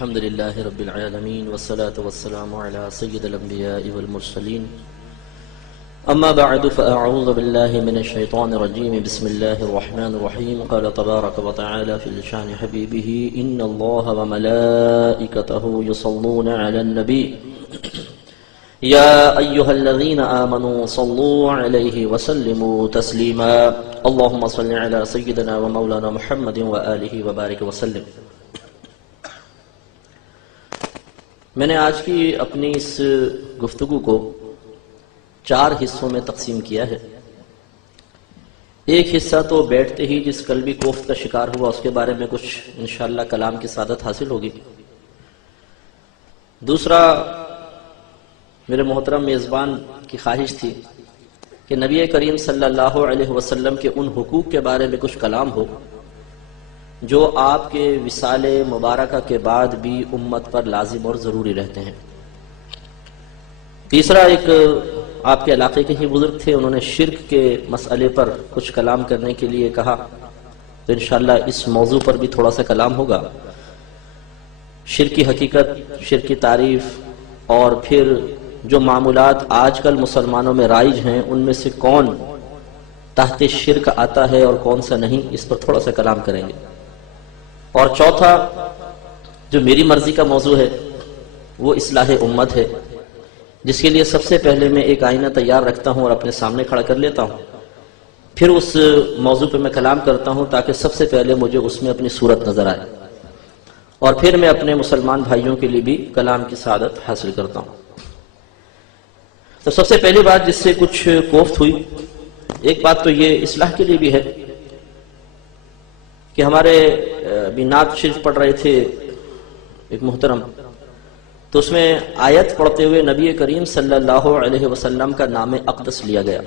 الحمد لله رب العالمين والصلاة والسلام على سيد الأنبياء والمرسلين أما بعد فأعوذ بالله من الشيطان الرجيم بسم الله الرحمن الرحيم قال تبارك وتعالى في لسان حبيبه إن الله وملائكته يصلون على النبي يا أيها الذين آمنوا صلوا عليه وسلموا تسليما اللهم صل على سيدنا ومولانا محمد وآله وبارك وسلم. میں نے آج کی اپنی اس گفتگو کو 4 حصوں میں تقسیم کیا ہے. ایک حصہ تو بیٹھتے ہی جس قلبی کوفت کا شکار ہوا اس کے بارے میں کچھ انشاءاللہ کلام کی سعادت حاصل ہوگی. دوسرا میرے محترم میزبان کی خواہش تھی کہ نبی کریم صلی اللہ علیہ وسلم کے ان حقوق کے بارے میں کچھ کلام ہو جو آپ کے وصال مبارکہ کے بعد بھی امت پر لازم اور ضروری رہتے ہیں. تیسرا ایک آپ کے علاقے کے ہی بزرگ تھے، انہوں نے شرک کے مسئلے پر کچھ کلام کرنے کے لیے کہا، تو انشاءاللہ اس موضوع پر بھی تھوڑا سا کلام ہوگا. شرک کی حقیقت، شرک کی تعریف، اور پھر جو معمولات آج کل مسلمانوں میں رائج ہیں ان میں سے کون تحت شرک آتا ہے اور کون سا نہیں، اس پر تھوڑا سا کلام کریں گے. اور چوتھا جو میری مرضی کا موضوع ہے وہ اصلاح امت ہے، جس کے لیے سب سے پہلے میں ایک آئینہ تیار رکھتا ہوں اور اپنے سامنے کھڑا کر لیتا ہوں، پھر اس موضوع پہ میں کلام کرتا ہوں تاکہ سب سے پہلے مجھے اس میں اپنی صورت نظر آئے، اور پھر میں اپنے مسلمان بھائیوں کے لیے بھی کلام کی سعادت حاصل کرتا ہوں. تو سب سے پہلی بات جس سے کچھ کوفت ہوئی، ایک بات تو یہ اصلاح کے لیے بھی ہے کہ ہمارے نعت شریف پڑھ رہے تھے ایک محترم، تو اس میں آیت پڑھتے ہوئے نبی کریم صلی اللہ علیہ وسلم کا نام اقدس لیا گیا.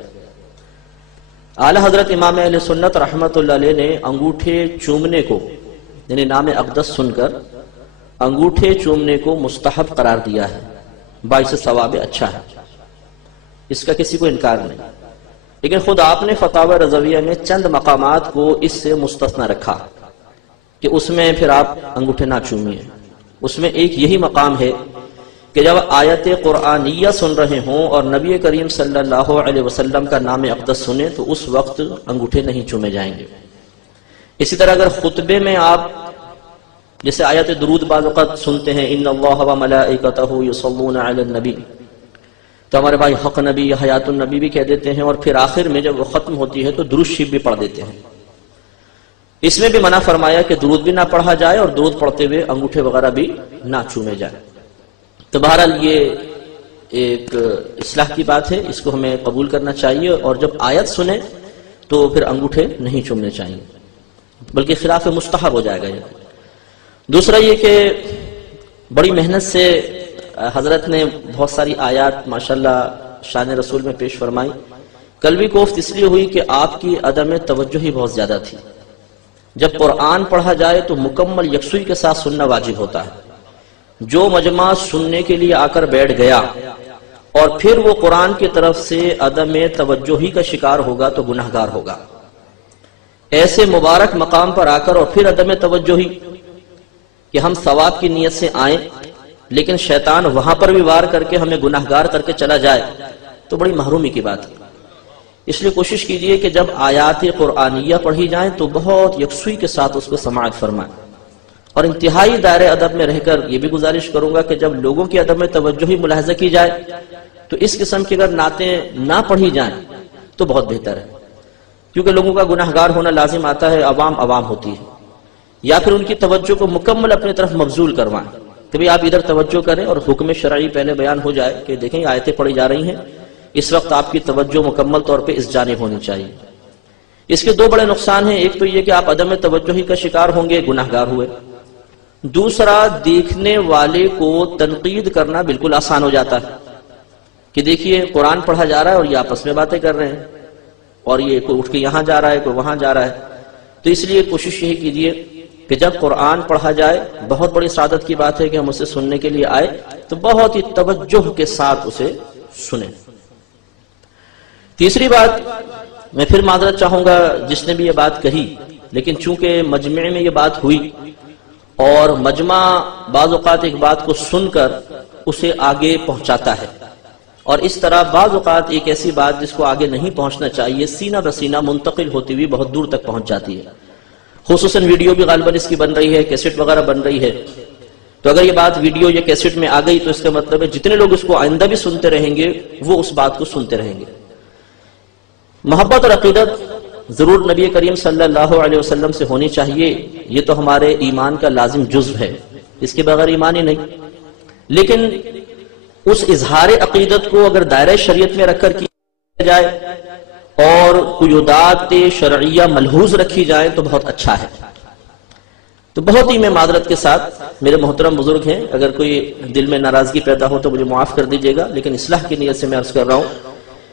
اعلی حضرت امام اہل سنت رحمت اللہ علیہ نے انگوٹھے چومنے کو، یعنی نام اقدس سن کر انگوٹھے چومنے کو مستحب قرار دیا ہے، باعث ثواب اچھا ہے، اس کا کسی کو انکار نہیں. لیکن خود آپ نے فتاوی رضویہ میں چند مقامات کو اس سے مستثنی رکھا کہ اس میں پھر آپ انگوٹھے نہ چومیے. اس میں ایک یہی مقام ہے کہ جب آیت قرآنیہ سن رہے ہوں اور نبی کریم صلی اللہ علیہ وسلم کا نام اقدس سنیں تو اس وقت انگوٹھے نہیں چومے جائیں گے. اسی طرح اگر خطبے میں آپ جیسے آیت درود بعض وقت سنتے ہیں ان اللہ و ملائکتہ یصلون علی النبی، تو ہمارے بھائی حق نبی یا حیات النبی بھی کہہ دیتے ہیں، اور پھر آخر میں جب وہ ختم ہوتی ہے تو درود شریف بھی پڑھ دیتے ہیں. اس میں بھی منع فرمایا کہ درود بھی نہ پڑھا جائے اور درود پڑھتے ہوئے انگوٹھے وغیرہ بھی نہ چومے جائے. تو بہرحال یہ ایک اصلاح کی بات ہے، اس کو ہمیں قبول کرنا چاہیے، اور جب آیت سنیں تو پھر انگوٹھے نہیں چومنے چاہیے، بلکہ خلاف مستحب ہو جائے گا. دوسرا یہ کہ بڑی محنت سے حضرت نے بہت ساری آیات ماشاءاللہ شان رسول میں پیش فرمائی. قلبی کوفت اس لیے ہوئی کہ آپ کی عدم توجہ ہی بہت زیادہ تھی. جب قرآن پڑھا جائے تو مکمل یکسوئی کے ساتھ سننا واجب ہوتا ہے. جو مجمع سننے کے لیے آ کر بیٹھ گیا اور پھر وہ قرآن کی طرف سے عدم توجہی کا شکار ہوگا تو گناہگار ہوگا. ایسے مبارک مقام پر آ کر اور پھر عدم توجہی کہ ہم ثواب کی نیت سے آئیں لیکن شیطان وہاں پر بھی وار کر کے ہمیں گناہگار کر کے چلا جائے تو بڑی محرومی کی بات ہے. اس لیے کوشش کیجئے کہ جب آیات قرآنیہ پڑھی جائیں تو بہت یکسوئی کے ساتھ اس کو سماعت فرمائیں. اور انتہائی دائرہ ادب میں رہ کر یہ بھی گزارش کروں گا کہ جب لوگوں کی عدم توجہی ملاحظہ کی جائے تو اس قسم کی اگر نعتیں نہ پڑھی جائیں تو بہت بہتر ہے، کیونکہ لوگوں کا گناہگار ہونا لازم آتا ہے، عوام ہوتی ہے. یا پھر ان کی توجہ کو مکمل اپنی طرف مبذول کروائیں کہ بھئی آپ ادھر توجہ کریں اور حکم شرعی پہلے بیان ہو جائے کہ دیکھیں آیتیں پڑھی جا رہی ہیں، اس وقت آپ کی توجہ مکمل طور پہ اس جانب ہونی چاہیے. اس کے 2 بڑے نقصان ہیں. ایک تو یہ کہ آپ عدم توجہی کا شکار ہوں گے، گناہگار ہوئے. دوسرا دیکھنے والے کو تنقید کرنا بالکل آسان ہو جاتا ہے کہ دیکھیے قرآن پڑھا جا رہا ہے اور یہ آپس میں باتیں کر رہے ہیں، اور یہ کوئی اٹھ کے یہاں جا رہا ہے کوئی وہاں جا رہا ہے. تو اس لیے کوشش یہی کیجیے کہ جب قرآن پڑھا جائے، بہت بڑی سعادت کی بات ہے کہ ہم اسے سننے کے لیے آئے تو بہت ہی توجہ کے ساتھ اسے سنیں. تیسری بات میں پھر معذرت چاہوں گا جس نے بھی یہ بات کہی، لیکن چونکہ مجمع میں یہ بات ہوئی اور مجمع بعض اوقات ایک بات کو سن کر اسے آگے پہنچاتا ہے، اور اس طرح بعض اوقات ایک ایسی بات جس کو آگے نہیں پہنچنا چاہیے سینہ بسینہ منتقل ہوتی ہوئی بہت دور تک پہنچ جاتی ہے. خصوصاً ویڈیو بھی غالباً اس کی بن رہی ہے، کیسٹ وغیرہ بن رہی ہے. تو اگر یہ بات ویڈیو یا کیسٹ میں آ گئی تو اس کا مطلب ہے جتنے لوگ اس کو آئندہ بھی سنتے رہیں گے وہ اس بات کو سنتے رہیں گے. محبت اور عقیدت ضرور نبی کریم صلی اللہ علیہ وسلم سے ہونی چاہیے، یہ تو ہمارے ایمان کا لازم جزو ہے، اس کے بغیر ایمان ہی نہیں. لیکن اس اظہار عقیدت کو اگر دائرہ شریعت میں رکھ کر کیا جائے اور قیودات شرعیہ ملحوظ رکھی جائے تو بہت اچھا ہے. تو بہت ہی میں معذرت کے ساتھ، میرے محترم بزرگ ہیں، اگر کوئی دل میں ناراضگی پیدا ہو تو مجھے معاف کر دیجیے گا، لیکن اصلاح کی نیت سے میں عرض کر رہا ہوں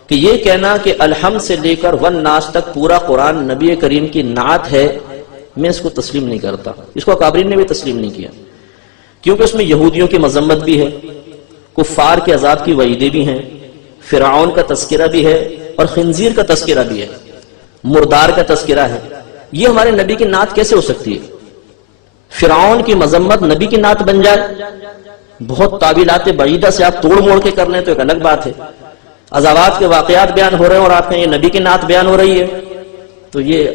کہ یہ کہنا کہ الحمد سے لے کر والناس تک پورا قرآن نبی کریم کی نعت ہے، میں اس کو تسلیم نہیں کرتا. اس کو اکابرین نے بھی تسلیم نہیں کیا، کیونکہ اس میں یہودیوں کی مذمت بھی ہے، کفار کے عذاب کی وعیدیں بھی ہیں، فرعون کا تذکرہ بھی ہے اور خنزیر کا تذکرہ بھی ہے، مردار کا تذکرہ ہے. یہ ہمارے نبی کی نعت کیسے ہو سکتی ہے؟ فرعون کی مذمت نبی کی نعت بن جائے؟ بہت تعویلات بعیدہ سے آپ توڑ موڑ کے کر لیں تو ایک الگ بات ہے. عذابات کے واقعات بیان ہو رہے ہیں اور آپ کہیں یہ نبی کی نعت بیان ہو رہی ہے، تو یہ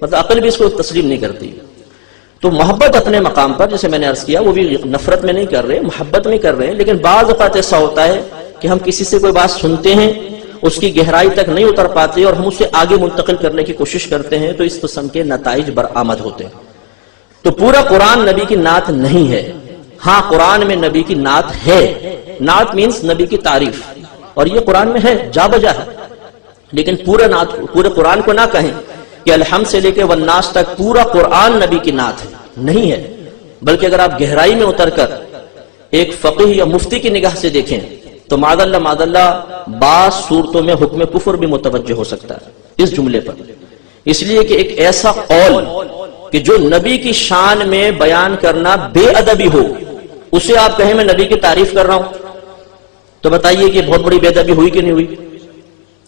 مطلب عقل بھی اس کو تسلیم نہیں کرتی. تو محبت اپنے مقام پر، جسے میں نے عرض کیا، وہ بھی نفرت میں نہیں کر رہے، محبت میں کر رہے ہیں. لیکن بعض اوقات ایسا ہوتا ہے کہ ہم کسی سے کوئی بات سنتے ہیں، اس کی گہرائی تک نہیں اتر پاتے اور ہم اسے آگے منتقل کرنے کی کوشش کرتے ہیں، تو اس قسم کے نتائج برآمد ہوتے ہیں. تو پورا قرآن نبی کی نعت نہیں ہے. ہاں، قرآن میں نبی کی نعت ہے. نعت مینس نبی کی تعریف، اور یہ قرآن میں ہے، جا بجا ہے. لیکن پورے قرآن کو نہ کہیں کہ الحمد سے لے کے والناس تک پورا قرآن نبی کی نعت ہے، نہیں ہے. بلکہ اگر آپ گہرائی میں اتر کر ایک فقیہ یا مفتی کی نگاہ سے دیکھیں تو معاذ اللہ بعض صورتوں میں حکم کفر بھی متوجہ ہو سکتا ہے اس جملے پر. اس لیے کہ ایک ایسا قول کہ جو نبی کی شان میں بیان کرنا بے ادبی ہو، اسے آپ کہیں میں نبی کی تعریف کر رہا ہوں، تو بتائیے کہ بہت بڑی بے ادبی ہوئی کہ نہیں ہوئی؟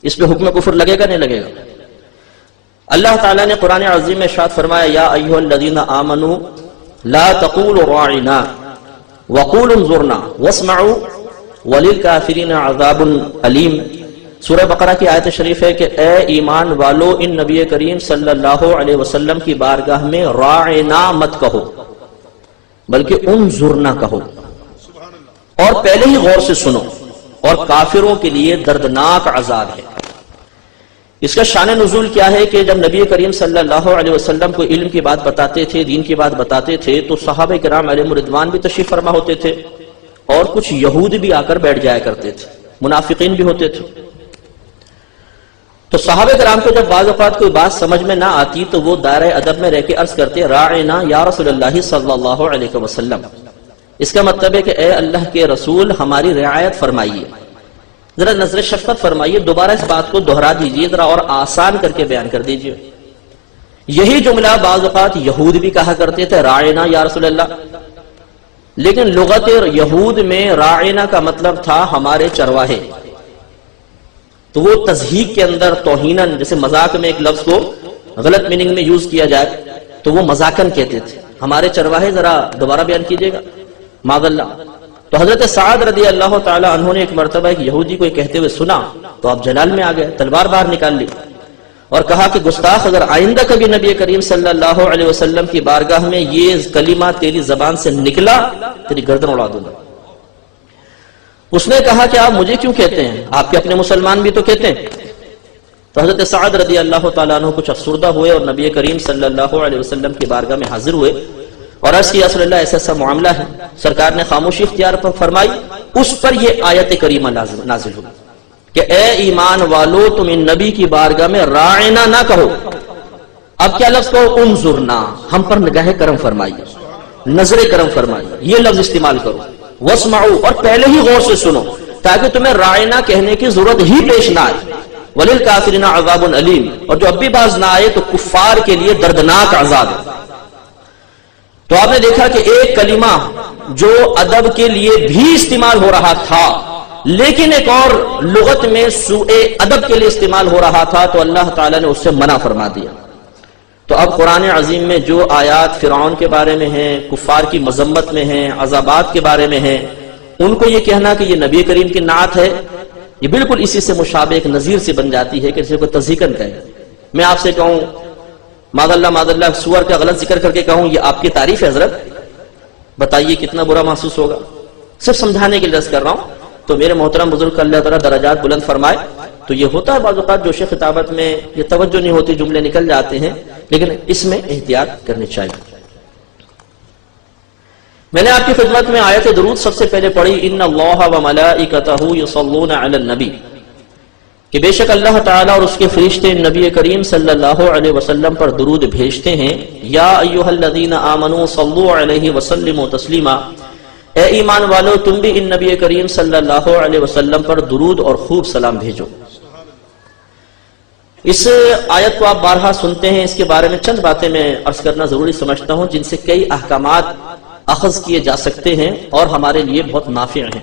اس پہ حکم کفر لگے گا نہیں لگے گا؟ اللہ تعالیٰ نے قرآن عظیم میں ارشاد فرمایا، یا ایھا الذین آمنوا لا تقولوا راعنا وقولوا انظرنا واسمعوا وللکافرین عذاب علیم. سورہ بقرہ کی آیت شریف ہے کہ اے ایمان والو، ان نبی کریم صلی اللہ علیہ وسلم کی بارگاہ میں راعنا مت کہو، بلکہ انظرنا کہو، اور پہلے ہی غور سے سنو، اور کافروں کے لیے دردناک عذاب ہے. اس کا شان نزول کیا ہے کہ جب نبی کریم صلی اللہ علیہ وسلم کو علم کی بات بتاتے تھے، دین کی بات بتاتے تھے، تو صحابہ کرام علیہم رضوان بھی تشریف فرما ہوتے تھے، اور کچھ یہود بھی آ کر بیٹھ جایا کرتے تھے، منافقین بھی ہوتے تھے. تو صحابہ کرام کو جب بعض اوقات کوئی بات سمجھ میں نہ آتی تو وہ دائرہ ادب میں رہ کے عرض کرتے، راعنا یا رسول اللہ صلی اللہ علیہ وسلم. اس کا مطلب ہے کہ اے اللہ کے رسول، ہماری رعایت فرمائیے، ذرا نظر شفقت فرمائیے، دوبارہ اس بات کو دہرا دیجئے، ذرا اور آسان کر کے بیان کر دیجئے. یہی جملہ بعض اوقات یہود بھی کہا کرتے تھے، راعنا یا رسول اللہ. لیکن لغت یہود میں راعنا کا مطلب تھا ہمارے چرواہے. تو وہ تضحیق کے اندر توہیناً، جیسے مذاق میں ایک لفظ کو غلط میننگ میں یوز کیا جائے تو وہ مذاقاً کہتے تھے، ہمارے چرواہے، ذرا دوبارہ بیان کیجئے گا معاذ اللہ. تو حضرت سعد رضی اللہ تعالی عنہ نے ایک مرتبہ ایک یہودی کو کہتے ہوئے سنا تو آپ جلال میں آ گئے، تلوار باہر نکال لی اور کہا کہ گستاخ، اگر آئندہ کبھی نبی کریم صلی اللہ علیہ وسلم کی بارگاہ میں یہ کلمہ تیری زبان سے نکلا تیری گردن اڑا دوں گا. اس نے کہا کہ آپ مجھے کیوں کہتے ہیں، آپ کے اپنے مسلمان بھی تو کہتے ہیں. تو حضرت سعد رضی اللہ تعالیٰ عنہ کچھ افسردہ ہوئے اور نبی کریم صلی اللہ علیہ وسلم کی بارگاہ میں حاضر ہوئے اور عرض کیا، رسول اللہ ایسا ایسا معاملہ ہے. سرکار نے خاموشی اختیار فرمائی. اس پر یہ آیت کریمہ نازل ہوئی کہ اے ایمان والو، تم ان نبی کی بارگاہ میں راعنا نہ کہو. اب کیا لفظ کہو؟ انظرنا، ہم پر نگاہ کرم فرمائیے، نظر کرم فرمائیے، یہ لفظ استعمال کرو. واسمعوا، اور پہلے ہی غور سے سنو تاکہ تمہیں راعنا کہنے کی ضرورت ہی پیش نہ آئے. وللکافرین عذاب علیم، اور جو اب بھی باز نہ آئے تو کفار کے لیے دردناک عذاب ہے. تو آپ نے دیکھا کہ ایک کلمہ جو ادب کے لیے بھی استعمال ہو رہا تھا لیکن ایک اور لغت میں سوء ادب کے لیے استعمال ہو رہا تھا، تو اللہ تعالیٰ نے اس سے منع فرما دیا. تو اب قرآن عظیم میں جو آیات فرعون کے بارے میں ہیں، کفار کی مذمت میں ہیں، عذابات کے بارے میں ہیں، ان کو یہ کہنا کہ یہ نبی کریم کی نعت ہے، یہ بالکل اسی سے مشابہ ایک نظیر سے بن جاتی ہے کہ جسے کوئی تضحیکاً کہے۔ میں آپ سے کہوں معاذ اللہ سور کا غلط ذکر کر کے کہوں یہ آپ کی تعریف ہے حضرت، بتائیے کتنا برا محسوس ہوگا؟ صرف سمجھانے کے لیے عرض کر رہا ہوں۔ تو میرے محترم بزرگ کا اللہ تعالیٰ درجات بلند فرمائے۔ تو یہ ہوتا ہے بعض اوقات جوش خطابت میں یہ توجہ نہیں ہوتی، جملے نکل جاتے ہیں، لیکن اس میں احتیاط کرنی چاہیے۔ میں نے آپ کی خدمت میں آیت درود سب سے پہلے پڑھی، ان اللہ و ملائکتہ یصلون علی النبی، کہ بے شک اللہ تعالیٰ اور اس کے فرشتے نبی کریم صلی اللہ علیہ وسلم پر درود بھیجتے ہیں۔ یا ایھا الذین آمنوا صلوا علیہ وسلموا تسلیما، اے ایمان والو تم بھی ان نبی کریم صلی اللہ علیہ وسلم پر درود اور خوب سلام بھیجو۔ اس آیت کو آپ بارہا سنتے ہیں، اس کے بارے میں چند باتیں میں عرض کرنا ضروری سمجھتا ہوں جن سے کئی احکامات اخذ کیے جا سکتے ہیں اور ہمارے لیے بہت نافع ہیں۔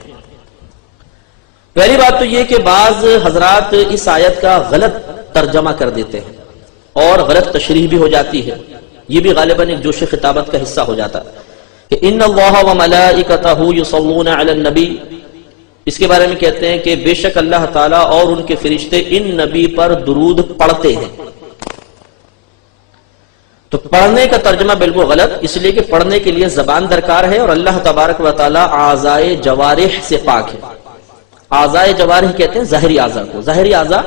پہلی بات تو یہ کہ بعض حضرات اس آیت کا غلط ترجمہ کر دیتے ہیں اور غلط تشریح بھی ہو جاتی ہے، یہ بھی غالباً ایک جوش خطابت کا حصہ ہو جاتا ہے کہ ان اللہ و ملائکتہ یصلون علی النبی، اس کے بارے میں کہتے ہیں کہ بے شک اللہ تعالیٰ اور ان کے فرشتے ان نبی پر درود پڑھتے ہیں۔ تو پڑھنے کا ترجمہ بالکل غلط، اس لیے کہ پڑھنے کے لیے زبان درکار ہے اور اللہ تبارک و تعالیٰ اعضائے جوارح سے پاک ہے۔ اعضائے جوارح کہتے ہیں ظاہری اعضاء کو، ظاہری اعضاء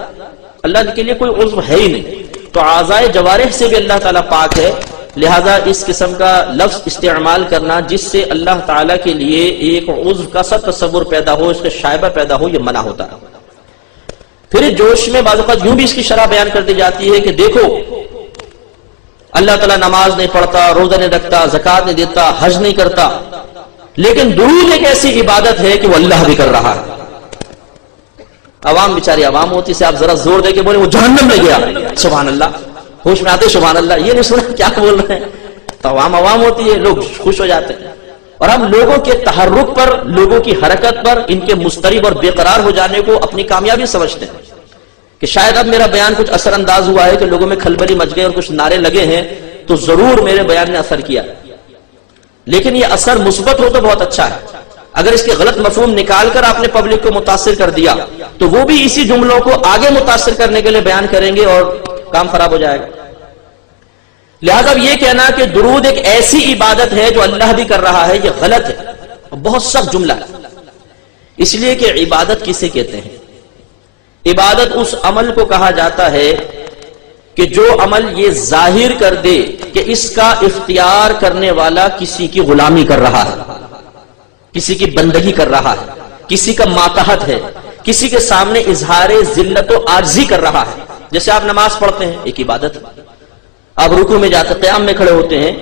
اللہ کے لیے کوئی عضو ہے ہی نہیں، تو اعضائے جوارح سے بھی اللہ تعالیٰ پاک ہے، لہذا اس قسم کا لفظ استعمال کرنا جس سے اللہ تعالیٰ کے لیے ایک عضو کا سا تصور پیدا ہو، اس کا شائبہ پیدا ہو، یہ منع ہوتا ہے۔ پھر جوش میں بعض اوقات یوں بھی اس کی شرح بیان کر دی جاتی ہے کہ دیکھو اللہ تعالیٰ نماز نہیں پڑھتا، روزہ نہیں رکھتا، زکوٰۃ نہیں دیتا، حج نہیں کرتا، لیکن درود ایک ایسی عبادت ہے کہ وہ اللہ بھی کر رہا ہے۔ عوام بیچاری عوام ہوتی سے آپ ذرا زور دے کے بولے وہ جہنم میں گیا، سبحان اللہ، ہوش میں آتے سبحان اللہ، یہ نہیں سنا کیا بول رہے ہیں، تو عوام ہوتی ہے، لوگ خوش ہو جاتے ہیں۔ اور ہم لوگوں کے تحرک پر، لوگوں کی حرکت پر، ان کے مضطرب اور بے قرار ہو جانے کو اپنی کامیابی سمجھتے ہیں کہ شاید اب میرا بیان کچھ اثر انداز ہوا ہے کہ لوگوں میں کھلبلی مچ گئے اور کچھ نعرے لگے ہیں، تو ضرور میرے بیان نے اثر کیا، لیکن یہ اثر مثبت ہو تو بہت اچھا ہے۔ اگر اس کے غلط مفہوم نکال کر آپ نے پبلک کو متاثر کر دیا تو وہ بھی اسی جملوں کو آگے متاثر کرنے کے لیے بیان کریں گے اور کام خراب ہو جائے گا۔ لہذا یہ کہنا کہ درود ایک ایسی عبادت ہے جو اللہ بھی کر رہا ہے، یہ غلط ہے، بہت سخت جملہ ہے، اس لیے کہ عبادت کسے کہتے ہیں؟ عبادت اس عمل کو کہا جاتا ہے کہ جو عمل یہ ظاہر کر دے کہ اس کا اختیار کرنے والا کسی کی غلامی کر رہا ہے، کسی کی بندگی کر رہا ہے، کسی کا ماتحت ہے، کسی کے سامنے اظہار ذلت و عاجزی کر رہا ہے۔ جیسے آپ نماز پڑھتے ہیں، ایک عبادت ہے، آپ رکوع میں جاتے قیام میں کھڑے ہوتے ہیں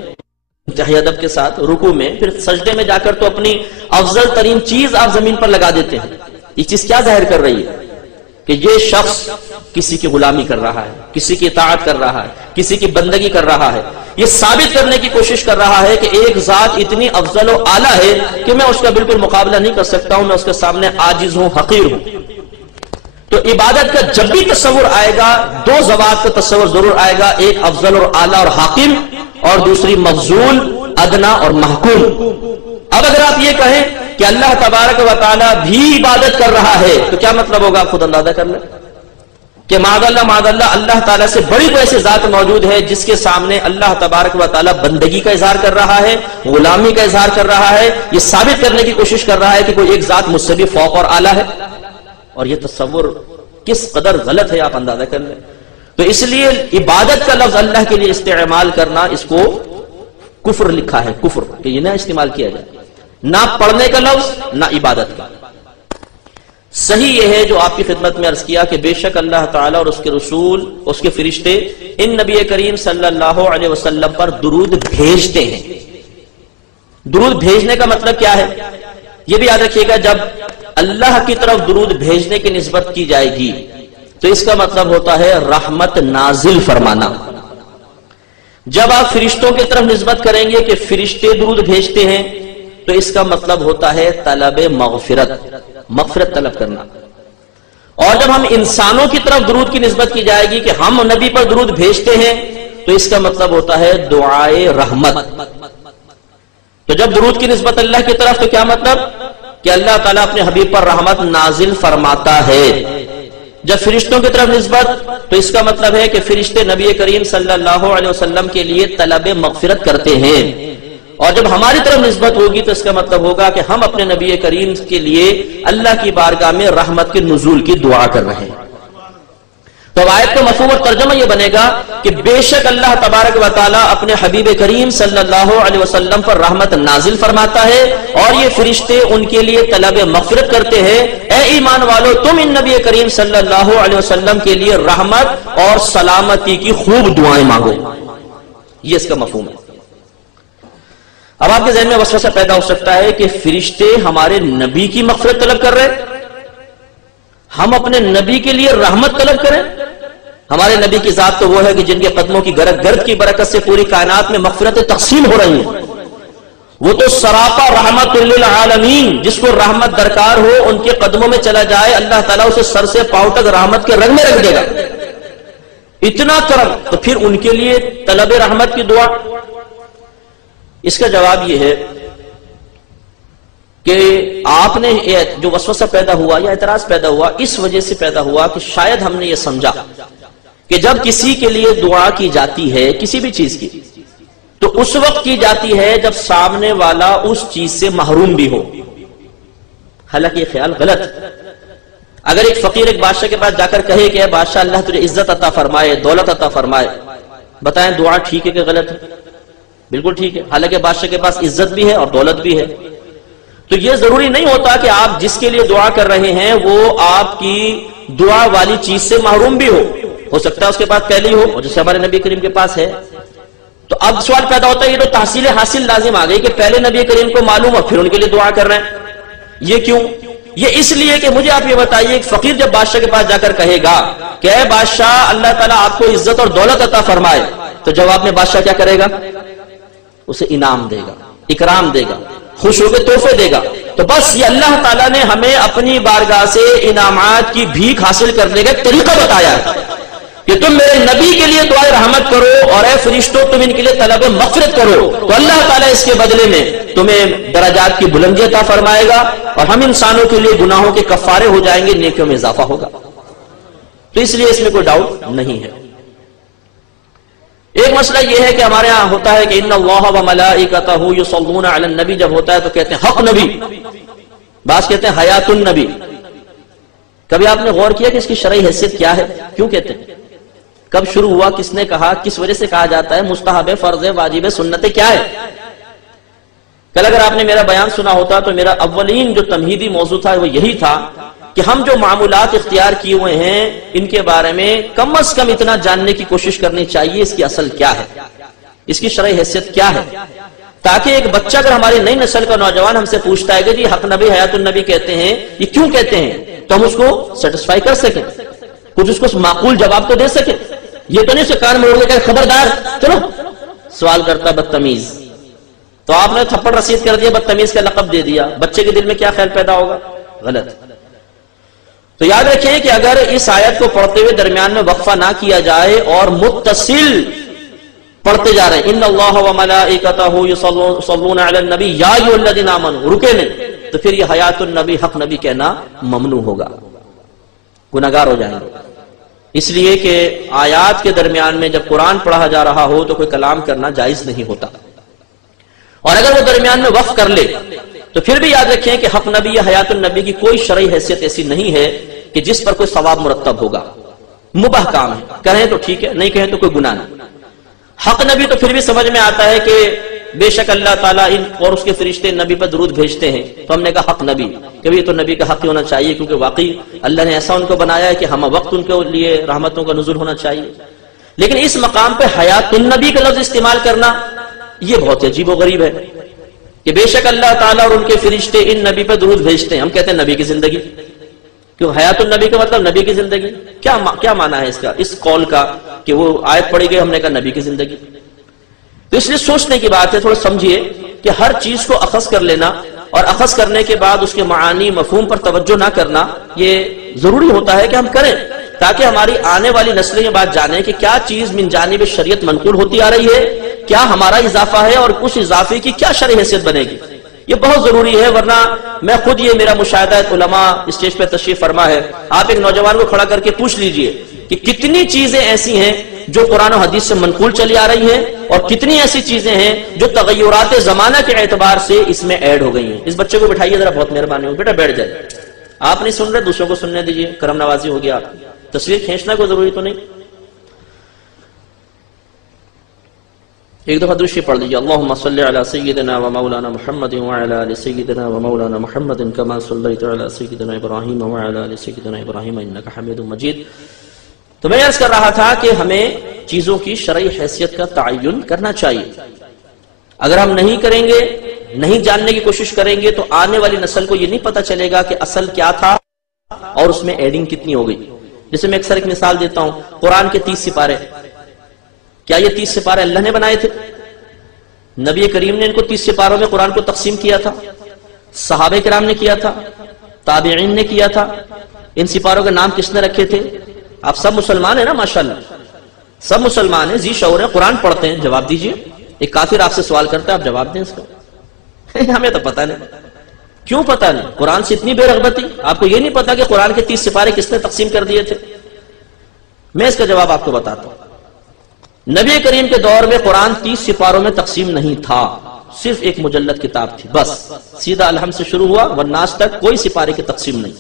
انتہائی ادب کے ساتھ رکوع میں، پھر سجدے میں جا کر تو اپنی افضل ترین چیز آپ زمین پر لگا دیتے ہیں۔ یہ چیز کیا ظاہر کر رہی ہے؟ کہ یہ شخص کسی کی غلامی کر رہا ہے، کسی کی اطاعت کر رہا ہے، کسی کی بندگی کر رہا ہے، یہ ثابت کرنے کی کوشش کر رہا ہے کہ ایک ذات اتنی افضل و اعلیٰ ہے کہ میں اس کا بالکل مقابلہ نہیں کر سکتا ہوں، میں اس کے سامنے عاجز ہوں، حقیر ہوں۔ تو عبادت کا جب بھی تصور آئے گا، دو ذوات کا تصور ضرور آئے گا، ایک افضل اور اعلیٰ اور حاکم، اور دوسری مفضول، ادنا اور محکوم۔ اب اگر آپ یہ کہیں کہ اللہ تبارک و تعالیٰ بھی عبادت کر رہا ہے تو کیا مطلب ہوگا؟ آپ خود اندازہ کر لیں کہ معاذ اللہ اللہ تعالیٰ سے بڑی کوئی ایسی ذات موجود ہے جس کے سامنے اللہ تبارک و تعالیٰ بندگی کا اظہار کر رہا ہے، غلامی کا اظہار کر رہا ہے، یہ ثابت کرنے کی کوشش کر رہا ہے کہ کوئی ایک ذات مجھ سے بھی فوق اور اعلیٰ ہے، اور یہ تصور کس قدر غلط ہے آپ اندازہ کر لیں۔ تو اس لیے عبادت کا لفظ اللہ کے لیے استعمال کرنا، اس کو کفر لکھا ہے، کفر، کہ یہ نہ استعمال کیا جائے، نہ پڑھنے کا لفظ نہ عبادت کا۔ صحیح یہ ہے جو آپ کی خدمت میں عرض کیا کہ بے شک اللہ تعالیٰ اور اس کے رسول، اس کے فرشتے ان نبی کریم صلی اللہ علیہ وسلم پر درود بھیجتے ہیں۔ درود بھیجنے کا مطلب کیا ہے؟ یہ بھی یاد رکھیے گا، جب اللہ کی طرف درود بھیجنے کی نسبت کی جائے گی تو اس کا مطلب ہوتا ہے رحمت نازل فرمانا۔ جب آپ فرشتوں کی طرف نسبت کریں گے کہ فرشتے درود بھیجتے ہیں تو اس کا مطلب ہوتا ہے طلب مغفرت، مغفرت طلب کرنا۔ اور جب ہم انسانوں کی طرف درود کی نسبت کی جائے گی کہ ہم نبی پر درود بھیجتے ہیں تو اس کا مطلب ہوتا ہے دعائے رحمت. تو جب درود کی نسبت اللہ کی طرف تو کیا مطلب کہ اللہ تعالیٰ اپنے حبیب پر رحمت نازل فرماتا ہے. جب فرشتوں کی طرف نسبت تو اس کا مطلب ہے کہ فرشتے نبی کریم صلی اللہ علیہ وسلم کے لیے طلب مغفرت کرتے ہیں. اور جب ہماری طرف نسبت ہوگی تو اس کا مطلب ہوگا کہ ہم اپنے نبی کریم کے لیے اللہ کی بارگاہ میں رحمت کے نزول کی دعا کر رہے ہیں. تو آیت کا مفہوم اور ترجمہ یہ بنے گا کہ بے شک اللہ تبارک و تعالیٰ اپنے حبیب کریم صلی اللہ علیہ وسلم پر رحمت نازل فرماتا ہے اور یہ فرشتے ان کے لیے طلب مغفرت کرتے ہیں. اے ایمان والو تم ان نبی کریم صلی اللہ علیہ وسلم کے لیے رحمت اور سلامتی کی خوب دعائیں مانگو. یہ اس کا مفہوم ہے. اب آپ کے ذہن میں وسوسہ پیدا ہو سکتا ہے کہ فرشتے ہمارے نبی کی مغفرت طلب کر رہے ہیں, ہم اپنے نبی کے لیے رحمت طلب کریں. ہمارے نبی کی ذات تو وہ ہے کہ جن کے قدموں کی گرد کی برکت سے پوری کائنات میں مغفرتیں تقسیم ہو رہی ہیں. وہ تو سراپا رحمت للعالمین, جس کو رحمت درکار ہو ان کے قدموں میں چلا جائے اللہ تعالیٰ اسے سر سے پاؤں تک رحمت کے رنگ میں رکھ دے گا. اتنا کرم, تو پھر ان کے لیے طلب رحمت کی دعا. اس کا جواب یہ ہے کہ آپ نے جو وسوسہ پیدا ہوا یا اعتراض پیدا ہوا اس وجہ سے پیدا ہوا کہ شاید ہم نے یہ سمجھا کہ جب کسی کے لیے دعا کی جاتی ہے کسی بھی چیز کی تو اس وقت کی جاتی ہے جب سامنے والا اس چیز سے محروم بھی ہو. حالانکہ یہ خیال غلط. اگر ایک فقیر ایک بادشاہ کے پاس جا کر کہے کہ اے بادشاہ اللہ تجھے عزت عطا فرمائے, دولت عطا فرمائے, بتائیں دعا ٹھیک ہے کہ غلط ہے؟ بالکل ٹھیک ہے. حالانکہ بادشاہ کے پاس عزت بھی ہے اور دولت بھی ہے. تو یہ ضروری نہیں ہوتا کہ آپ جس کے لیے دعا کر رہے ہیں وہ آپ کی دعا والی چیز سے محروم بھی ہو سکتا ہے اس کے پاس پہلے ہی ہو, اور جیسے ہمارے نبی کریم کے پاس ہے. تو اب سوال پیدا ہوتا ہے یہ تو تحصیل حاصل لازم آ گئی کہ پہلے نبی کریم کو معلوم اور پھر ان کے لیے دعا کر رہے ہیں. یہ کیوں؟ یہ اس لیے کہ مجھے آپ یہ بتائیے ایک فقیر جب بادشاہ کے پاس جا کر کہے گا کہ اے بادشاہ اللہ تعالیٰ آپ کو عزت اور دولت عطا فرمائے, تو جواب میں بادشاہ کیا کرے گا؟ اسے انعام دے گا, اکرام دے گا, خوش ہو کے تحفے دے گا. تو بس یہ اللہ تعالیٰ نے ہمیں اپنی بارگاہ سے انعامات کی بھیک حاصل کرنے کا طریقہ بتایا ہے کہ تم میرے نبی کے لیے دعائے رحمت کرو اور اے فرشتوں تم ان کے لیے طلب مغفرت کرو, تو اللہ تعالیٰ اس کے بدلے میں تمہیں درجات کی بلندی عطا فرمائے گا اور ہم انسانوں کے لیے گناہوں کے کفارے ہو جائیں گے, نیکیوں میں اضافہ ہوگا. تو اس لیے اس میں کوئی ڈاؤٹ نہیں ہے. ایک مسئلہ یہ ہے کہ ہمارے ہاں ہوتا ہے کہ ان اللہ و ملائکتہ یصلون علی النبی, جب ہوتا ہے تو کہتے ہیں حق نبی, بعض کہتے ہیں حیات النبی. کبھی آپ نے غور کیا کہ اس کی شرعی حیثیت کیا ہے؟ کیوں کہتے ہیں؟ کب شروع ہوا؟ کس نے کہا؟ کس وجہ سے کہا جاتا ہے؟ مستحب ہے, فرض ہے, واجب ہے, سنت ہے, کیا ہے؟ کل اگر آپ نے میرا بیان سنا ہوتا تو میرا اولین جو تمہیدی موضوع تھا وہ یہی تھا کہ ہم جو معمولات اختیار کیے ہوئے ہیں ان کے بارے میں کم از کم اتنا جاننے کی کوشش کرنی چاہیے اس کی اصل کیا ہے, اس کی شرعی حیثیت کیا ہے, تاکہ ایک بچہ اگر ہماری نئی نسل کا نوجوان ہم سے پوچھتا ہے کہ جی حق نبی حیات النبی کہتے ہیں, یہ کیوں کہتے ہیں, تو ہم اس کو سیٹسفائی کر سکیں, کچھ اس کو معقول جواب تو دے سکیں. یہ تو نہیں سے کان میں اڑ کے خبردار چلو سوال کرتا بدتمیز, تو آپ نے تھپڑ رسید کر دیا, بدتمیز کا لقب دے دیا, بچے کے دل میں کیا خیال پیدا ہوگا؟ غلط. تو یاد رکھیں کہ اگر اس آیت کو پڑھتے ہوئے درمیان میں وقفہ نہ کیا جائے اور متصل پڑھتے جا رہے ہیں ان اللہ و ملائکتہ یصلون علی النبی یا ایھا الذین آمنوا, رکے نہیں, تو پھر یہ حیات النبی حق نبی کہنا ممنوع ہوگا, گناہگار ہو جائیں گے. اس لیے کہ آیات کے درمیان میں جب قرآن پڑھا جا رہا ہو تو کوئی کلام کرنا جائز نہیں ہوتا, اور اگر وہ درمیان میں وقف کر لے تو پھر بھی یاد رکھیں کہ حق نبی یا حیات النبی کی کوئی شرعی حیثیت ایسی نہیں ہے کہ جس پر کوئی ثواب مرتب ہوگا. مباح کام ہے, کہیں تو ٹھیک ہے, نہیں کہیں تو کوئی گناہ نہیں. حق نبی تو پھر بھی سمجھ میں آتا ہے کہ بے شک اللہ تعالیٰ ان اور اس کے فرشتے نبی پر درود بھیجتے ہیں, تو ہم نے کہا حق نبی, کہ یہ تو نبی کا حق ہی ہونا چاہیے کیونکہ واقعی اللہ نے ایسا ان کو بنایا ہے کہ ہم وقت ان کے لیے رحمتوں کا نزول ہونا چاہیے. لیکن اس مقام پہ حیات النبی کا لفظ استعمال کرنا یہ بہت عجیب و غریب ہے کہ بے شک اللہ تعالیٰ اور ان کے فرشتے ان نبی پر درود بھیجتے ہیں, ہم کہتے ہیں نبی کی زندگی. کیوں حیات النبی کا مطلب نبی کی زندگی؟ کیا معنی ہے اس کا, اس قول کا کہ وہ آیت پڑھی گئی ہم نے کہا نبی کی زندگی؟ تو اس لیے سوچنے کی بات ہے, تھوڑا سمجھیے کہ ہر چیز کو اخذ کر لینا اور اخذ کرنے کے بعد اس کے معانی مفہوم پر توجہ نہ کرنا یہ ضروری ہوتا ہے کہ ہم کریں. تاکہ ہماری آنے والی نسلیں یہ بات جانیں کہ کیا چیز من جانب شریعت منقول ہوتی آ رہی ہے، کیا ہمارا اضافہ ہے، اور اس اضافے کی کیا شرعی حیثیت بنے گی. یہ بہت ضروری ہے، ورنہ میں خود یہ میرا مشاہدہ ہے، علماء اسٹیج پہ تشریف فرما ہے، آپ ایک نوجوان کو کھڑا کر کے پوچھ لیجئے کہ کتنی چیزیں ایسی ہیں جو قرآن و حدیث سے منقول چلی آ رہی ہیں، اور کتنی ایسی چیزیں ہیں جو تغیرات زمانہ کے اعتبار سے اس میں ایڈ ہو گئی ہیں. اس بچے کو بٹھائیے ذرا، بہت مہربانی ہو، بیٹا بیٹھ جائے. آپ نہیں سن رہے، دوسروں کو سننے دیجئے، کرم نوازی ہو گیا. آپ کی تصویر کھینچنا کوئی ضروری تو نہیں. ایک دفعہ درود شریف پڑھ لیجیے. اللہم صلی علی سیدنا و مولانا محمد وعلی آل سیدنا و مولانا محمد کما صلیت علی سیدنا ابراہیم وعلی آل سیدنا ابراہیم انک حمید مجید. تو میں عرض کر رہا تھا کہ ہمیں چیزوں کی شرعی حیثیت کا تعین کرنا چاہیے. اگر ہم نہیں کریں گے، نہیں جاننے کی کوشش کریں گے، تو آنے والی نسل کو یہ نہیں پتا چلے گا کہ اصل کیا تھا اور اس میں ایڈنگ کتنی ہو گئی. جیسے میں اکثر ایک مثال دیتا ہوں، قرآن کے 30 سپارے، کیا یہ 30 سپارے اللہ نے بنائے تھے؟ نبی کریم نے ان کو 30 سپاروں میں قرآن کو تقسیم کیا تھا، صحابہ کرام نے کیا تھا، تابعین نے کیا تھا. ان سپاروں کے نام کس نے رکھے تھے؟ آپ سب مسلمان ہیں نا ماشاءاللہ، سب مسلمان ہیں، ذی شعور ہیں، قرآن پڑھتے ہیں. جواب دیجئے. ایک کافر آپ سے سوال کرتا ہے، آپ جواب دیں اس کو. ہمیں تو پتہ نہیں. کیوں پتہ نہیں؟ قرآن سے اتنی بے رغبتی. آپ کو یہ نہیں پتا کہ قرآن کے 30 سپارے کس نے تقسیم کر دیے تھے؟ میں اس کا جواب آپ کو بتاتا ہوں. نبی کریم کے دور میں قرآن 30 سپاروں میں تقسیم نہیں تھا، صرف ایک مجلد کتاب تھی بس. سیدھا الحمد سے شروع ہوا والناس تک، کوئی سپارے کی تقسیم نہیں.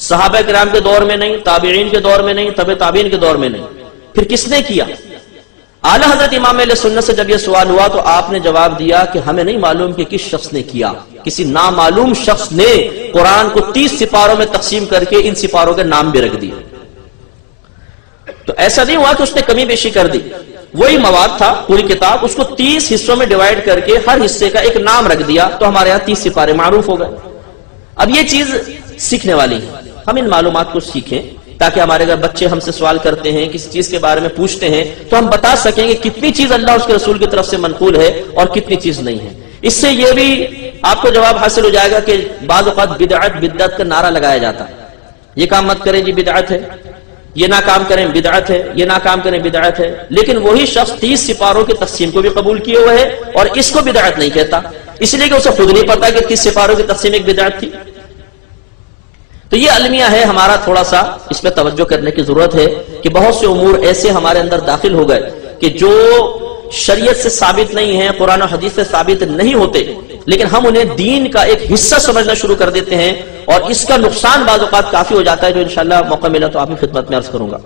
صحابہ کرام کے دور میں نہیں، تابعین کے دور میں نہیں، تبع تابعین کے دور میں نہیں. پھر کس نے کیا؟ اعلی حضرت امام اہل سنت سے جب یہ سوال ہوا تو آپ نے جواب دیا کہ ہمیں نہیں معلوم کہ کس شخص نے کیا. کسی نامعلوم شخص نے قرآن کو 30 سپاروں میں تقسیم کر کے ان سپاروں کے نام بھی رکھ دیے. تو ایسا نہیں ہوا کہ اس نے کمی بیشی کر دی، وہی مواد تھا پوری کتاب، اس کو 30 حصوں میں ڈیوائیڈ کر کے ہر حصے کا ایک نام رکھ دیا، تو ہمارے یہاں 30 سپارے معروف ہو گئے. اب یہ چیز سیکھنے والی ہے، ہم ان معلومات کو سیکھیں تاکہ ہمارے اگر بچے ہم سے سوال کرتے ہیں، کسی چیز کے بارے میں پوچھتے ہیں، تو ہم بتا سکیں کہ کتنی چیز اللہ اس کے رسول کی طرف سے منقول ہے اور کتنی چیز نہیں ہے. اس سے یہ بھی آپ کو جواب حاصل ہو جائے گا کہ بعض اوقات بدعت بدعت کا نعرہ لگایا جاتا ہے. یہ کام مت کریں جی بدعت ہے، یہ نہ کام کریں بدعت ہے، یہ نہ کام کریں بدعت ہے. لیکن وہی شخص 30 سپاروں کی تقسیم کو بھی قبول کیے ہوئے ہے اور اس کو بدعت نہیں کہتا، اس لیے کہ اسے خود نہیں پتا کہ 30 سپاروں کی تقسیم ایک بدعت تھی. تو یہ المیہ ہے، ہمارا تھوڑا سا اس پہ توجہ کرنے کی ضرورت ہے کہ بہت سے امور ایسے ہمارے اندر داخل ہو گئے کہ جو شریعت سے ثابت نہیں ہیں، قرآن و حدیث سے ثابت نہیں ہوتے، لیکن ہم انہیں دین کا ایک حصہ سمجھنا شروع کر دیتے ہیں، اور اس کا نقصان بعض اوقات کافی ہو جاتا ہے، جو انشاءاللہ موقع ملا تو آپ کی خدمت میں عرض کروں گا.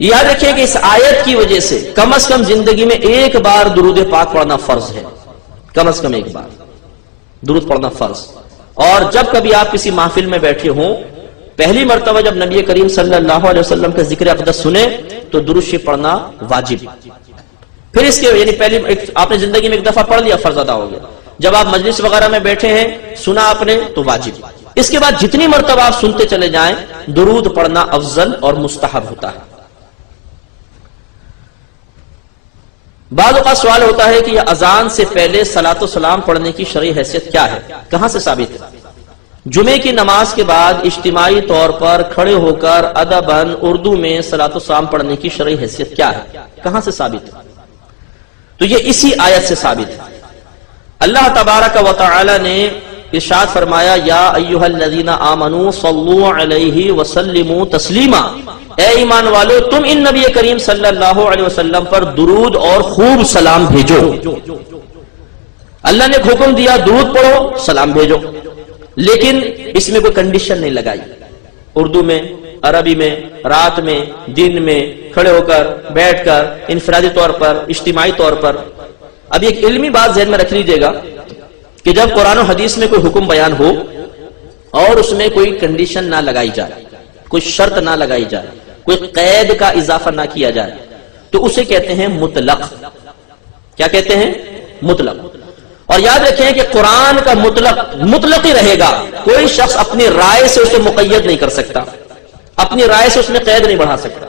یاد رکھیے کہ اس آیت کی وجہ سے کم از کم زندگی میں ایک بار درود پاک پڑھنا فرض ہے، کم از کم ایک بار درود پڑھنا فرض. اور جب کبھی آپ کسی محفل میں بیٹھے ہوں، پہلی مرتبہ جب نبی کریم صلی اللہ علیہ وسلم کا ذکر اقدس سنیں تو درود شریف پڑھنا واجب. پھر اس کے یعنی پہلی آپ نے زندگی میں ایک دفعہ پڑھ لیا، فرض ادا ہو گیا. جب آپ مجلس وغیرہ میں بیٹھے ہیں، سنا آپ نے تو واجب. اس کے بعد جتنی مرتبہ آپ سنتے چلے جائیں، درود پڑھنا افضل اور مستحب ہوتا ہے. بعض اوقات سوال ہوتا ہے کہ یہ اذان سے پہلے صلاۃ و سلام پڑھنے کی شرعی حیثیت کیا ہے، کہاں سے ثابت ہے؟ جمعے کی نماز کے بعد اجتماعی طور پر کھڑے ہو کر ادباً اردو میں صلاۃ و سلام پڑھنے کی شرعی حیثیت کیا ہے، کہاں سے ثابت ہے؟ تو یہ اسی آیت سے ثابت ہے. اللہ تبارک و تعالی نے ارشاد فرمایا، یا ایھا الذین آمنوا صلوا علیہ وسلموا تسلیما، اے ایمان والو تم ان نبی کریم صلی اللہ علیہ وسلم پر درود اور خوب سلام بھیجو. اللہ نے حکم دیا درود پڑھو، سلام بھیجو، لیکن اس میں کوئی کنڈیشن نہیں لگائی. اردو میں، عربی میں، رات میں، دن میں، کھڑے ہو کر، بیٹھ کر، انفرادی طور پر، اجتماعی طور پر. اب ایک علمی بات ذہن میں رکھ لیجئے گا کہ جب قرآن و حدیث میں کوئی حکم بیان ہو اور اس میں کوئی کنڈیشن نہ لگائی جائے، کوئی شرط نہ لگائی جائے، کوئی قید کا اضافہ نہ کیا جائے، تو اسے کہتے ہیں مطلق. کیا کہتے ہیں؟ مطلق. اور یاد رکھیں کہ قرآن کا مطلق ہی رہے گا، کوئی شخص اپنی رائے سے اسے مقید نہیں کر سکتا، اپنی رائے سے اس میں قید نہیں بڑھا سکتا.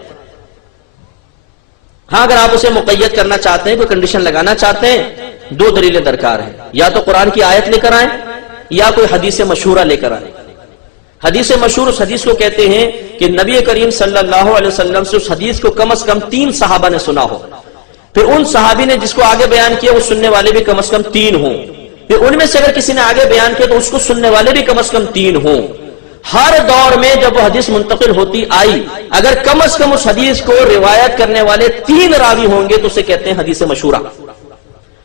ہاں اگر آپ اسے مقید کرنا چاہتے ہیں، کوئی کنڈیشن لگانا چاہتے ہیں، دو دلیلیں درکار ہیں، یا تو قرآن کی آیت لے کر آئیں یا کوئی حدیث مشہورہ لے کر آئیں. حدیث مشہور اس حدیث کو کہتے ہیں کہ نبی کریم صلی اللہ علیہ وسلم سے اس حدیث کو کم از کم 3 صحابہ نے سنا ہو، پھر ان صحابی نے جس کو آگے بیان کیا وہ سننے والے بھی کم از کم 3 ہوں، پھر ان میں سے اگر کسی نے آگے بیان کیا تو اس کو سننے والے بھی کم از کم 3 ہوں۔ ہر دور میں جب وہ حدیث منتقل ہوتی آئی، اگر کم از کم اس حدیث کو روایت کرنے والے 3 راوی ہوں گے تو اسے کہتے ہیں حدیث مشہورہ۔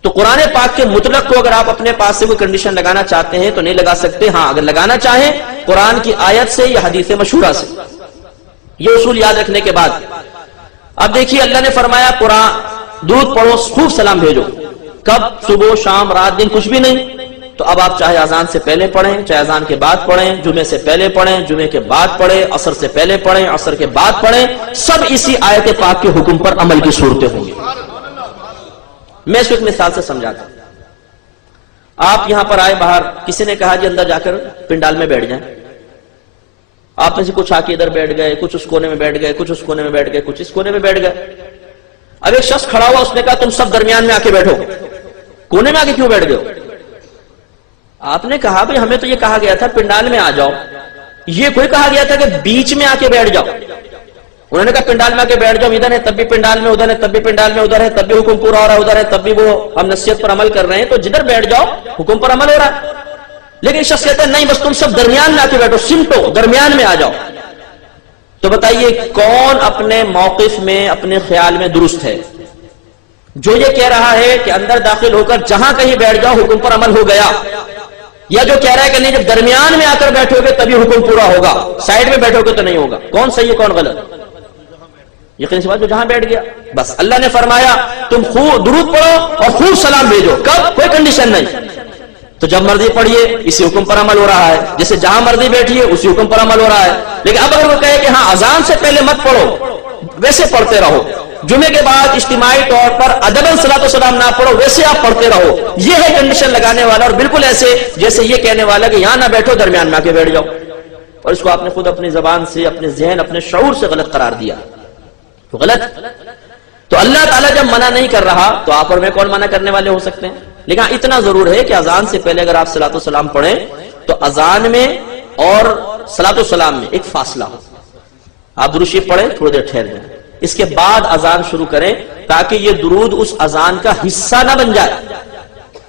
تو قرآن پاک کے مطلق کو اگر آپ اپنے پاس سے کوئی کنڈیشن لگانا چاہتے ہیں تو نہیں لگا سکتے، ہاں اگر لگانا چاہیں قرآن کی آیت سے یا حدیث مشہورہ سے۔ یہ اصول یاد رکھنے کے بعد اب دیکھیے اللہ نے فرمایا قرآن درود پڑھو، خوب سلام بھیجو، کب؟ صبح، شام، رات، دن، کچھ بھی نہیں۔ تو اب آپ چاہے اذان سے پہلے پڑھیں، چاہے اذان کے بعد پڑھیں، جمعے سے پہلے پڑھیں، جمعے کے بعد پڑھیں، عصر سے پہلے پڑھیں، عصر کے بعد پڑھیں، سب اسی آیت پاک کے حکم پر عمل کی صورتیں ہوں گی۔ میں اس وقت مثال سے سمجھاتا ہوں۔ آپ یہاں پر آئے باہر، کسی نے کہا جی اندر جا کر پنڈال میں بیٹھ جائیں، آپ میں سے کچھ آ کے ادھر بیٹھ گئے، کچھ اس کونے میں بیٹھ گئے، کچھ اس کونے میں بیٹھ گئے، کچھ اس کونے میں بیٹھ گئے۔ اب ایک شخص کھڑا ہوا، اس نے کہا تم سب درمیان میں آ کے بیٹھو، کونے میں آ کے کیوں بیٹھ گئے ہو؟ آپ نے کہا بھئی ہمیں تو یہ کہا گیا تھا پنڈال میں آ جاؤ، یہ کوئی کہا گیا تھا کہ بیچ میں آ کے بیٹھ جاؤ۔ انہوں نے کہا پنڈال میں آ کے بیٹھ جاؤ، ادھر ہے تب بھی پنڈال میں، ادھر ہے تب بھی پنڈال میں، ادھر ہے تب بھی حکم پورا ہو رہا ہے، ادھر ہے تب بھی وہ ہم نصیحت پر عمل کر رہے ہیں، تو جدھر بیٹھ جاؤ حکم پر عمل ہو رہا ہے۔ لیکن شخص کہتا ہے نہیں بس تم سب درمیان میں آ کے بیٹھو، سمٹو، درمیان میں آ جاؤ۔ تو بتائیے کون اپنے موقف میں، اپنے خیال میں درست ہے؟ جو یہ کہہ رہا ہے کہ اندر داخل ہو کر جہاں کہیں بیٹھ جاؤ حکم پر عمل ہو گیا، یا جو کہہ رہا ہے کہ نہیں جب درمیان میں آ کر بیٹھو گے تبھی حکم پورا ہوگا، سائیڈ میں بیٹھو گے تو نہیں ہوگا؟ کون صحیح ہے کون غلط؟ یقینی سی بات جو جہاں بیٹھ گیا۔ بس اللہ نے فرمایا تم خوب درود پڑھو اور خوب سلام بھیجو، کب؟ کوئی کنڈیشن نہیں، تو جب مرضی پڑھیے، اسی حکم پر عمل ہو رہا ہے، جیسے جہاں مرضی بیٹھیے اسی حکم پر عمل ہو رہا ہے۔ لیکن اب اگر وہ کہے کہ ہاں اذان سے پہلے مت پڑھو، ویسے پڑھتے رہو، جمعے کے بعد اجتماعی طور پر ادباً صلاۃ و سلام نہ پڑھو، ویسے آپ پڑھتے رہو، یہ ہے کنڈیشن لگانے والا، اور بالکل ایسے جیسے یہ کہنے والا کہ یہاں نہ بیٹھو درمیان میں آ کے بیٹھ جاؤ، اور اس کو آپ نے خود اپنی زبان سے، اپنے ذہن، اپنے شعور سے غلط قرار دیا، تو غلط۔ تو اللہ تعالیٰ جب منع نہیں کر رہا تو آپ اور میں کون منع کرنے والے ہو سکتے ہیں؟ لیکن اتنا ضرور ہے کہ اذان سے پہلے اگر آپ صلاۃ و سلام پڑھیں تو اذان میں اور صلاۃ و سلام میں ایک فاصلہ ہو، آپ درود شریف پڑھیں، تھوڑی دیر ٹھہر جائیں، اس کے بعد اذان شروع کریں، تاکہ یہ درود اس اذان کا حصہ نہ بن جائے۔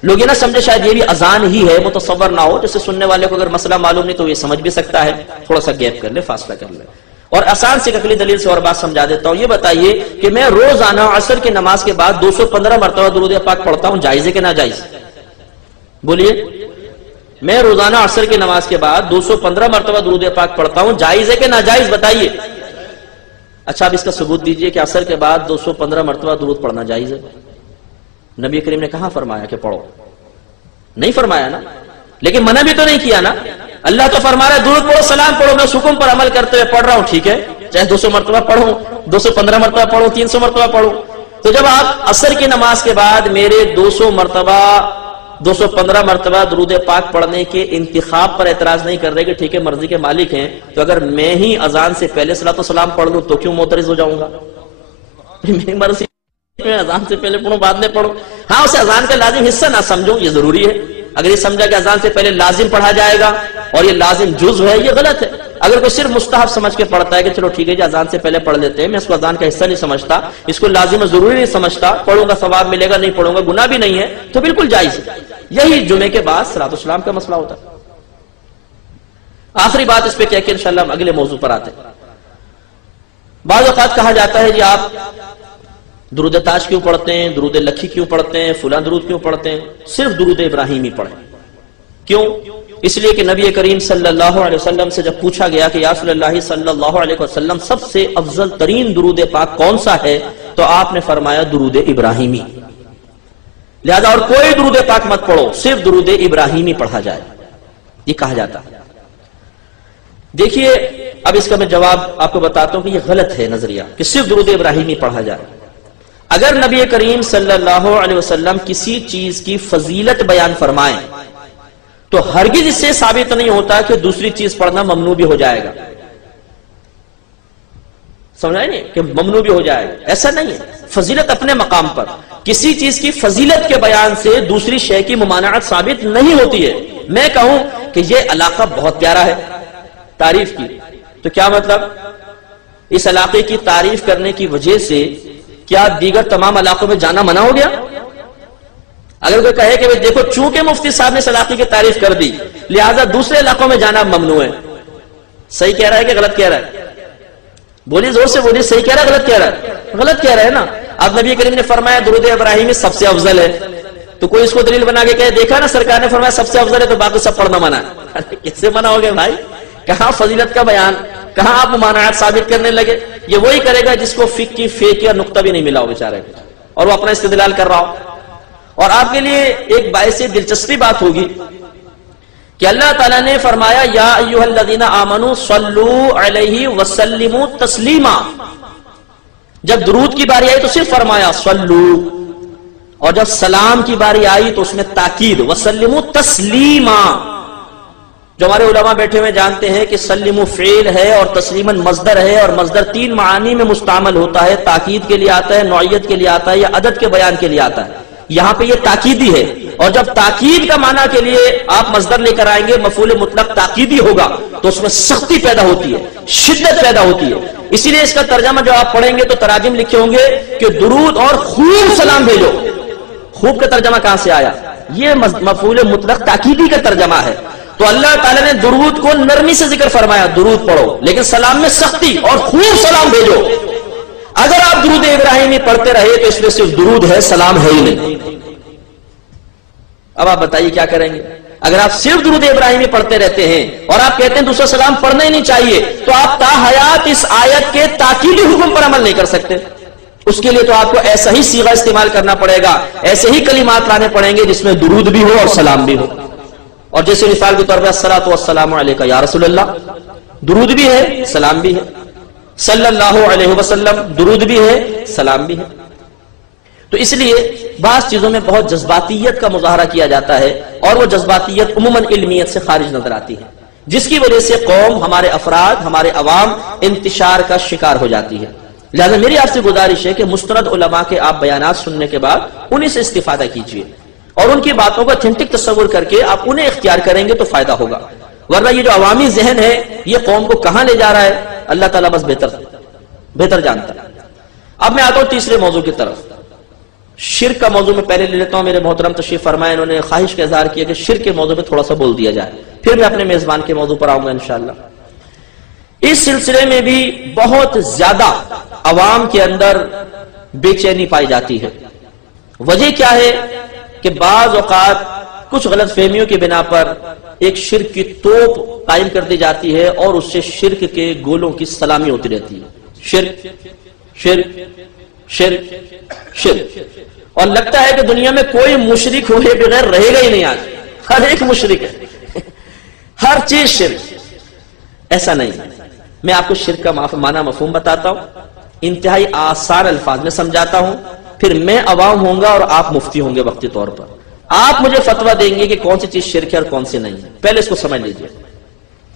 لوگ یہ نہ سمجھے شاید یہ بھی اذان ہی ہے، متصور نہ ہو، جیسے سننے والے کو اگر مسئلہ معلوم نہیں تو یہ سمجھ بھی سکتا ہے، تھوڑا سا گیپ کر لے، فاصلہ کر لے۔ اور آسان سے عقلی دلیل سے اور بات سمجھا دیتا ہوں، یہ بتائیے کہ میں روزانہ عصر کی نماز کے بعد 215 مرتبہ درود پاک پڑھتا ہوں، جائز ہے کہ ناجائز؟ بولیے، میں روزانہ عصر کی نماز کے بعد 215 مرتبہ درود پاک پڑھتا ہوں، جائز ہے کہ ناجائز؟ بتائیے۔ اچھا اب اس کا ثبوت دیجئے کہ عصر کے بعد 215 مرتبہ درود پڑھنا جائز ہے؟ نبی کریم نے کہاں فرمایا کہ پڑھو؟ نہیں فرمایا نا، لیکن منع بھی تو نہیں کیا نا۔ اللہ تو فرما رہا ہے درود پڑھو، سلام پڑھو، میں اس حکم پر عمل کرتے ہوئے پڑھ رہا ہوں، ٹھیک ہے، چاہے 200 مرتبہ پڑھوں، 215 مرتبہ پڑھوں، 300 مرتبہ پڑھوں۔ تو جب آپ عصر کی نماز کے بعد میرے 215 مرتبہ درود پاک پڑھنے کے انتخاب پر اعتراض نہیں کر رہے کہ ٹھیک ہے مرضی کے مالک ہیں، تو اگر میں ہی اذان سے پہلے صلاۃ و سلام پڑھ لوں تو کیوں معترض ہو جاؤں گا؟ میری مرضی میں اذان سے پہلے پڑھوں بعد میں پڑھوں، ہاں اسے اذان کا لازم حصہ نہ سمجھو، یہ ضروری ہے۔ اگر یہ سمجھا کہ اذان سے پہلے لازم پڑھا جائے گا اور یہ لازم جزو ہے، یہ غلط ہے۔ اگر کوئی صرف مستحب سمجھ کے پڑھتا ہے کہ چلو ٹھیک ہے جی اذان سے پہلے پڑھ لیتے ہیں، میں اس کو اذان کا حصہ نہیں سمجھتا، اس کو لازم و ضروری نہیں سمجھتا، پڑھوں گا ثواب ملے گا، نہیں پڑھوں گا گناہ بھی نہیں ہے، تو بالکل جائز ہے۔ یہی جمعے کے بعد صلاۃ و سلام کا مسئلہ ہوتا ہے۔ آخری بات اس پہ کہہ کے انشاءاللہ ہم اگلے موضوع پر آتے ہیں۔ بعض اوقات کہا جاتا ہے جی آپ درود تاج کیوں پڑھتے ہیں، درود لکھی کیوں پڑھتے ہیں، فلاں درود کیوں پڑھتے ہیں؟ صرف درود ابراہیمی پڑھیں۔ کیوں؟ اس لیے کہ نبی کریم صلی اللہ علیہ وسلم سے جب پوچھا گیا کہ یا رسول اللہ صلی اللہ علیہ وسلم سب سے افضل ترین درود پاک کون سا ہے، تو آپ نے فرمایا درود ابراہیمی۔ لہذا اور کوئی درود پاک مت پڑھو، صرف درود ابراہیمی پڑھا جائے، یہ کہا جاتا ہے۔ دیکھیے اب اس کا میں جواب آپ کو بتاتا ہوں کہ یہ غلط ہے نظریہ کہ صرف درود ابراہیمی پڑھا جائے۔ اگر نبی کریم صلی اللہ علیہ وسلم کسی چیز کی فضیلت بیان فرمائیں تو ہرگز اس سے ثابت نہیں ہوتا کہ دوسری چیز پڑھنا ممنوع بھی ہو جائے گا۔ سمجھائیں نہیں کہ ممنوع بھی ہو جائے گا، ایسا نہیں ہے۔ فضیلت اپنے مقام پر، کسی چیز کی فضیلت کے بیان سے دوسری شے کی ممانعت ثابت نہیں ہوتی ہے۔ میں کہوں کہ یہ علاقہ بہت پیارا ہے، تعریف کی. تو کیا مطلب؟ اس علاقے کی تعریف کرنے کی وجہ سے کیا دیگر تمام علاقوں میں جانا منع ہو گیا؟ اگر کوئی کہے کہ دیکھو چونکہ مفتی صاحب نے اس علاقے کی تعریف کر دی لہذا دوسرے علاقوں میں جانا ممنوع ہے، صحیح کہہ رہا ہے کہ غلط کہہ رہا ہے؟ بولیے زور سے بولیے، صحیح کہہ رہا ہے غلط کہہ رہا ہے؟ غلط کہہ رہا ہے نا. اب نبی کریم نے فرمایا درود ابراہیمی سب سے افضل ہے، تو کوئی اس کو دلیل بنا کے کہے دیکھا نا سرکار نے فرمایا سب سے افضل ہے تو باقی سب پڑھنا منع ہے. کیسے منع ہو گئے بھائی؟ کہاں فضیلت کا بیان، کہاں آپ ممانعات ثابت کرنے لگے؟ یہ وہی کرے گا جس کو فقہ کی فیک یا نقطہ بھی نہیں ملا ہو بیچارے کو اور وہ اپنا استدلال کر رہا ہو. اور آپ کے لیے ایک باعث دلچسپی بات ہوگی کہ اللہ تعالیٰ نے فرمایا یا ایھا الذین آمنوا صلوا علیہ وسلموا تسلیما. جب درود کی باری آئی تو صرف فرمایا صلو، اور جب سلام کی باری آئی تو اس میں تاکید وسلموا تسلیما. جو ہمارے علماء بیٹھے ہوئے جانتے ہیں کہ سلموا فعل ہے اور تسلیماً مصدر ہے، اور مصدر 3 معانی میں مستعمل ہوتا ہے، تاکید کے لیے آتا ہے، نوعیت کے لیے آتا ہے، یا عدد کے بیان کے لیے آتا ہے. یہاں پہ یہ تاکیدی ہے، اور جب تاکید کا معنی کے لیے آپ مصدر لے کر آئیں گے مفعول مطلق تاکیدی ہوگا تو اس میں سختی پیدا ہوتی ہے، شدت پیدا ہوتی ہے. اسی لیے اس کا ترجمہ جو آپ پڑھیں گے تو تراجم لکھے ہوں گے کہ درود اور خوب سلام بھیجو. خوب کا ترجمہ کہاں سے آیا؟ یہ مفعول مطلق تاکیدی کا ترجمہ ہے. تو اللہ تعالیٰ نے درود کو نرمی سے ذکر فرمایا، درود پڑھو، لیکن سلام میں سختی اور خوب سلام بھیجو. اگر آپ درود ابراہیمی پڑھتے رہے تو اس میں صرف درود ہے، سلام ہے ہی نہیں. اب آپ بتائیے کیا کریں گے؟ اگر آپ صرف درود ابراہیمی پڑھتے رہتے ہیں اور آپ کہتے ہیں دوسرا سلام پڑھنا ہی نہیں چاہیے، تو آپ تا حیات اس آیت کے تاکیدی حکم پر عمل نہیں کر سکتے. اس کے لیے تو آپ کو ایسا ہی صیغہ استعمال کرنا پڑے گا، ایسے ہی کلمات لانے پڑیں گے جس میں درود بھی ہو اور سلام بھی ہو. اور جیسے مثال کے طور پر الصلاۃ والسلام علیک یا رسول اللہ، درود بھی ہے سلام بھی ہے. صلی اللہ علیہ وسلم، درود بھی ہے سلام بھی ہے. تو اس لیے بعض چیزوں میں بہت جذباتیت کا مظاہرہ کیا جاتا ہے، اور وہ جذباتیت عموماً علمیت سے خارج نظر آتی ہے، جس کی وجہ سے قوم، ہمارے افراد، ہمارے عوام انتشار کا شکار ہو جاتی ہے. لہذا میری آپ سے گزارش ہے کہ مستند علماء کے آپ بیانات سننے کے بعد انہیں سے استفادہ کیجیے، اور ان کی باتوں کو اتھینٹک تصور کر کے آپ انہیں اختیار کریں گے تو فائدہ ہوگا. ورنہ یہ جو عوامی ذہن ہے یہ قوم کو کہاں لے جا رہا ہے اللہ تعالیٰ بس بہتر جانتا ہے. اب میں آتا ہوں تیسرے موضوع کی طرف. شرک کا موضوع میں پہلے لے لیتا ہوں. میرے محترم تشریف فرمائے، انہوں نے خواہش کا اظہار کیا کہ شرک کے موضوع میں تھوڑا سا بول دیا جائے، پھر میں اپنے میزبان کے موضوع پر آؤں گا انشاءاللہ. اس سلسلے میں بھی بہت زیادہ عوام کے اندر بے چینی پائی جاتی ہے. وجہ کیا ہے کہ بعض اوقات کچھ غلط فہمیوں کی بنا پر ایک شرک کی توپ قائم کر دی جاتی ہے اور اس سے شرک کے گولوں کی سلامی ہوتی رہتی ہے. شرک شرک شرک شرک، اور لگتا ہے کہ دنیا میں کوئی مشرک ہوئے بغیر رہے گا ہی نہیں. آج ہر ایک مشرک ہے، ہر چیز شرک. ایسا نہیں. میں آپ کو شرک کا معنی مفہوم بتاتا ہوں، انتہائی آسان الفاظ میں سمجھاتا ہوں، پھر میں عوام ہوں گا اور آپ مفتی ہوں گے وقتی طور پر. آپ مجھے فتویٰ دیں گے کہ کون سی چیز شرک ہے اور کون سی نہیں ہے. پہلے اس کو سمجھ لیجئے.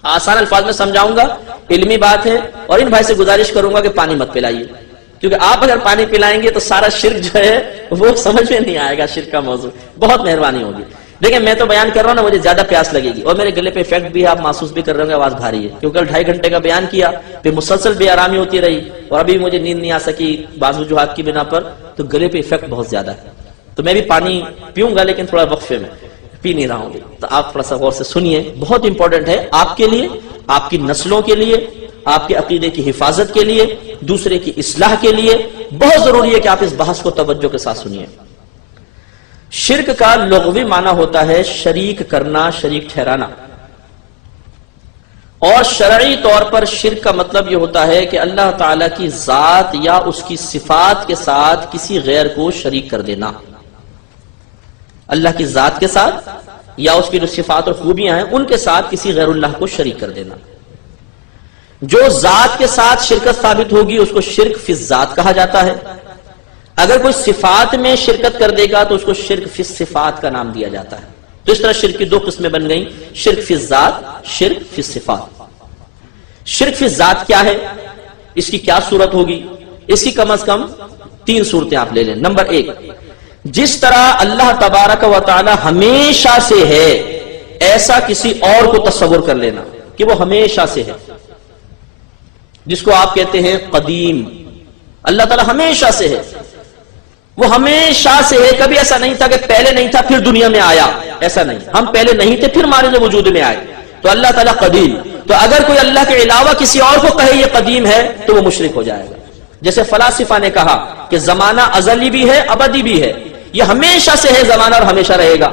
آسان الفاظ میں سمجھاؤں گا، علمی بات ہے. اور ان بھائی سے گزارش کروں گا کہ پانی مت پلائیے، کیونکہ آپ اگر پانی پلائیں گے تو سارا شرک جو ہے وہ سمجھ میں نہیں آئے گا. شرک کا موضوع بہت مہربانی ہوگی. دیکھیں میں تو بیان کر رہا ہوں نا، مجھے زیادہ پیاس لگے گی اور میرے گلے پہ افیکٹ بھی ہے، آپ محسوس بھی کر رہے ہوں گے آواز بھاری ہے، کیونکہ 2.5 گھنٹے کا بیان کیا، پھر مسلسل بے آرامی ہوتی رہی اور ابھی مجھے نیند نہیں آ سکی بعض وجوہات کی بنا پر، تو گلے پہ افیکٹ بہت زیادہ ہے. تو میں بھی پانی پیوں گا لیکن تھوڑا وقفے میں، پی نہیں رہا ہوں گی. تو آپ تھوڑا سا غور سے سنیے، بہت امپورٹنٹ ہے آپ کے لیے، آپ کی نسلوں کے لیے، آپ کے عقیدے کی حفاظت کے لیے، دوسرے کی اصلاح کے لیے بہت ضروری ہے کہ آپ اس بحث کو توجہ کے ساتھ سنیے. شرک کا لغوی معنی ہوتا ہے شریک کرنا، شریک ٹھہرانا. اور شرعی طور پر شرک کا مطلب یہ ہوتا ہے کہ اللہ تعالیٰ کی ذات یا اس کی صفات کے ساتھ کسی غیر کو شریک کر دینا. اللہ کی ذات کے ساتھ یا اس کی جو صفات اور خوبیاں ہیں ان کے ساتھ کسی غیر اللہ کو شریک کر دینا. جو ذات کے ساتھ شرکت ثابت ہوگی اس کو شرک فی الذات کہا جاتا ہے. اگر کوئی صفات میں شرکت کر دے گا تو اس کو شرک فی الصفات کا نام دیا جاتا ہے. تو اس طرح شرک کی 2 قسمیں بن گئیں، شرک فی الذات، شرک فی الصفات. شرک فی الذات کیا ہے، اس کی کیا صورت ہوگی؟ اس کی کم از کم 3 صورتیں آپ لے لیں. نمبر 1، جس طرح اللہ تبارک و تعالی ہمیشہ سے ہے ایسا کسی اور کو تصور کر لینا. کہ وہ ہمیشہ سے ہے، جس کو آپ کہتے ہیں قدیم. اللہ تعالیٰ ہمیشہ سے ہے، وہ ہمیشہ سے ہے. کبھی ایسا نہیں تھا کہ پہلے نہیں تھا پھر دنیا میں آیا، ایسا نہیں. ہم پہلے نہیں تھے پھر ہمارے وجود میں آئے. تو اللہ تعالیٰ قدیم. تو اگر کوئی اللہ کے علاوہ کسی اور کو کہے یہ قدیم ہے تو وہ مشرک ہو جائے گا. جیسے فلاسفہ نے کہا کہ زمانہ ازلی بھی ہے ابدی بھی ہے، یہ ہمیشہ سے ہے زمانہ اور ہمیشہ رہے گا.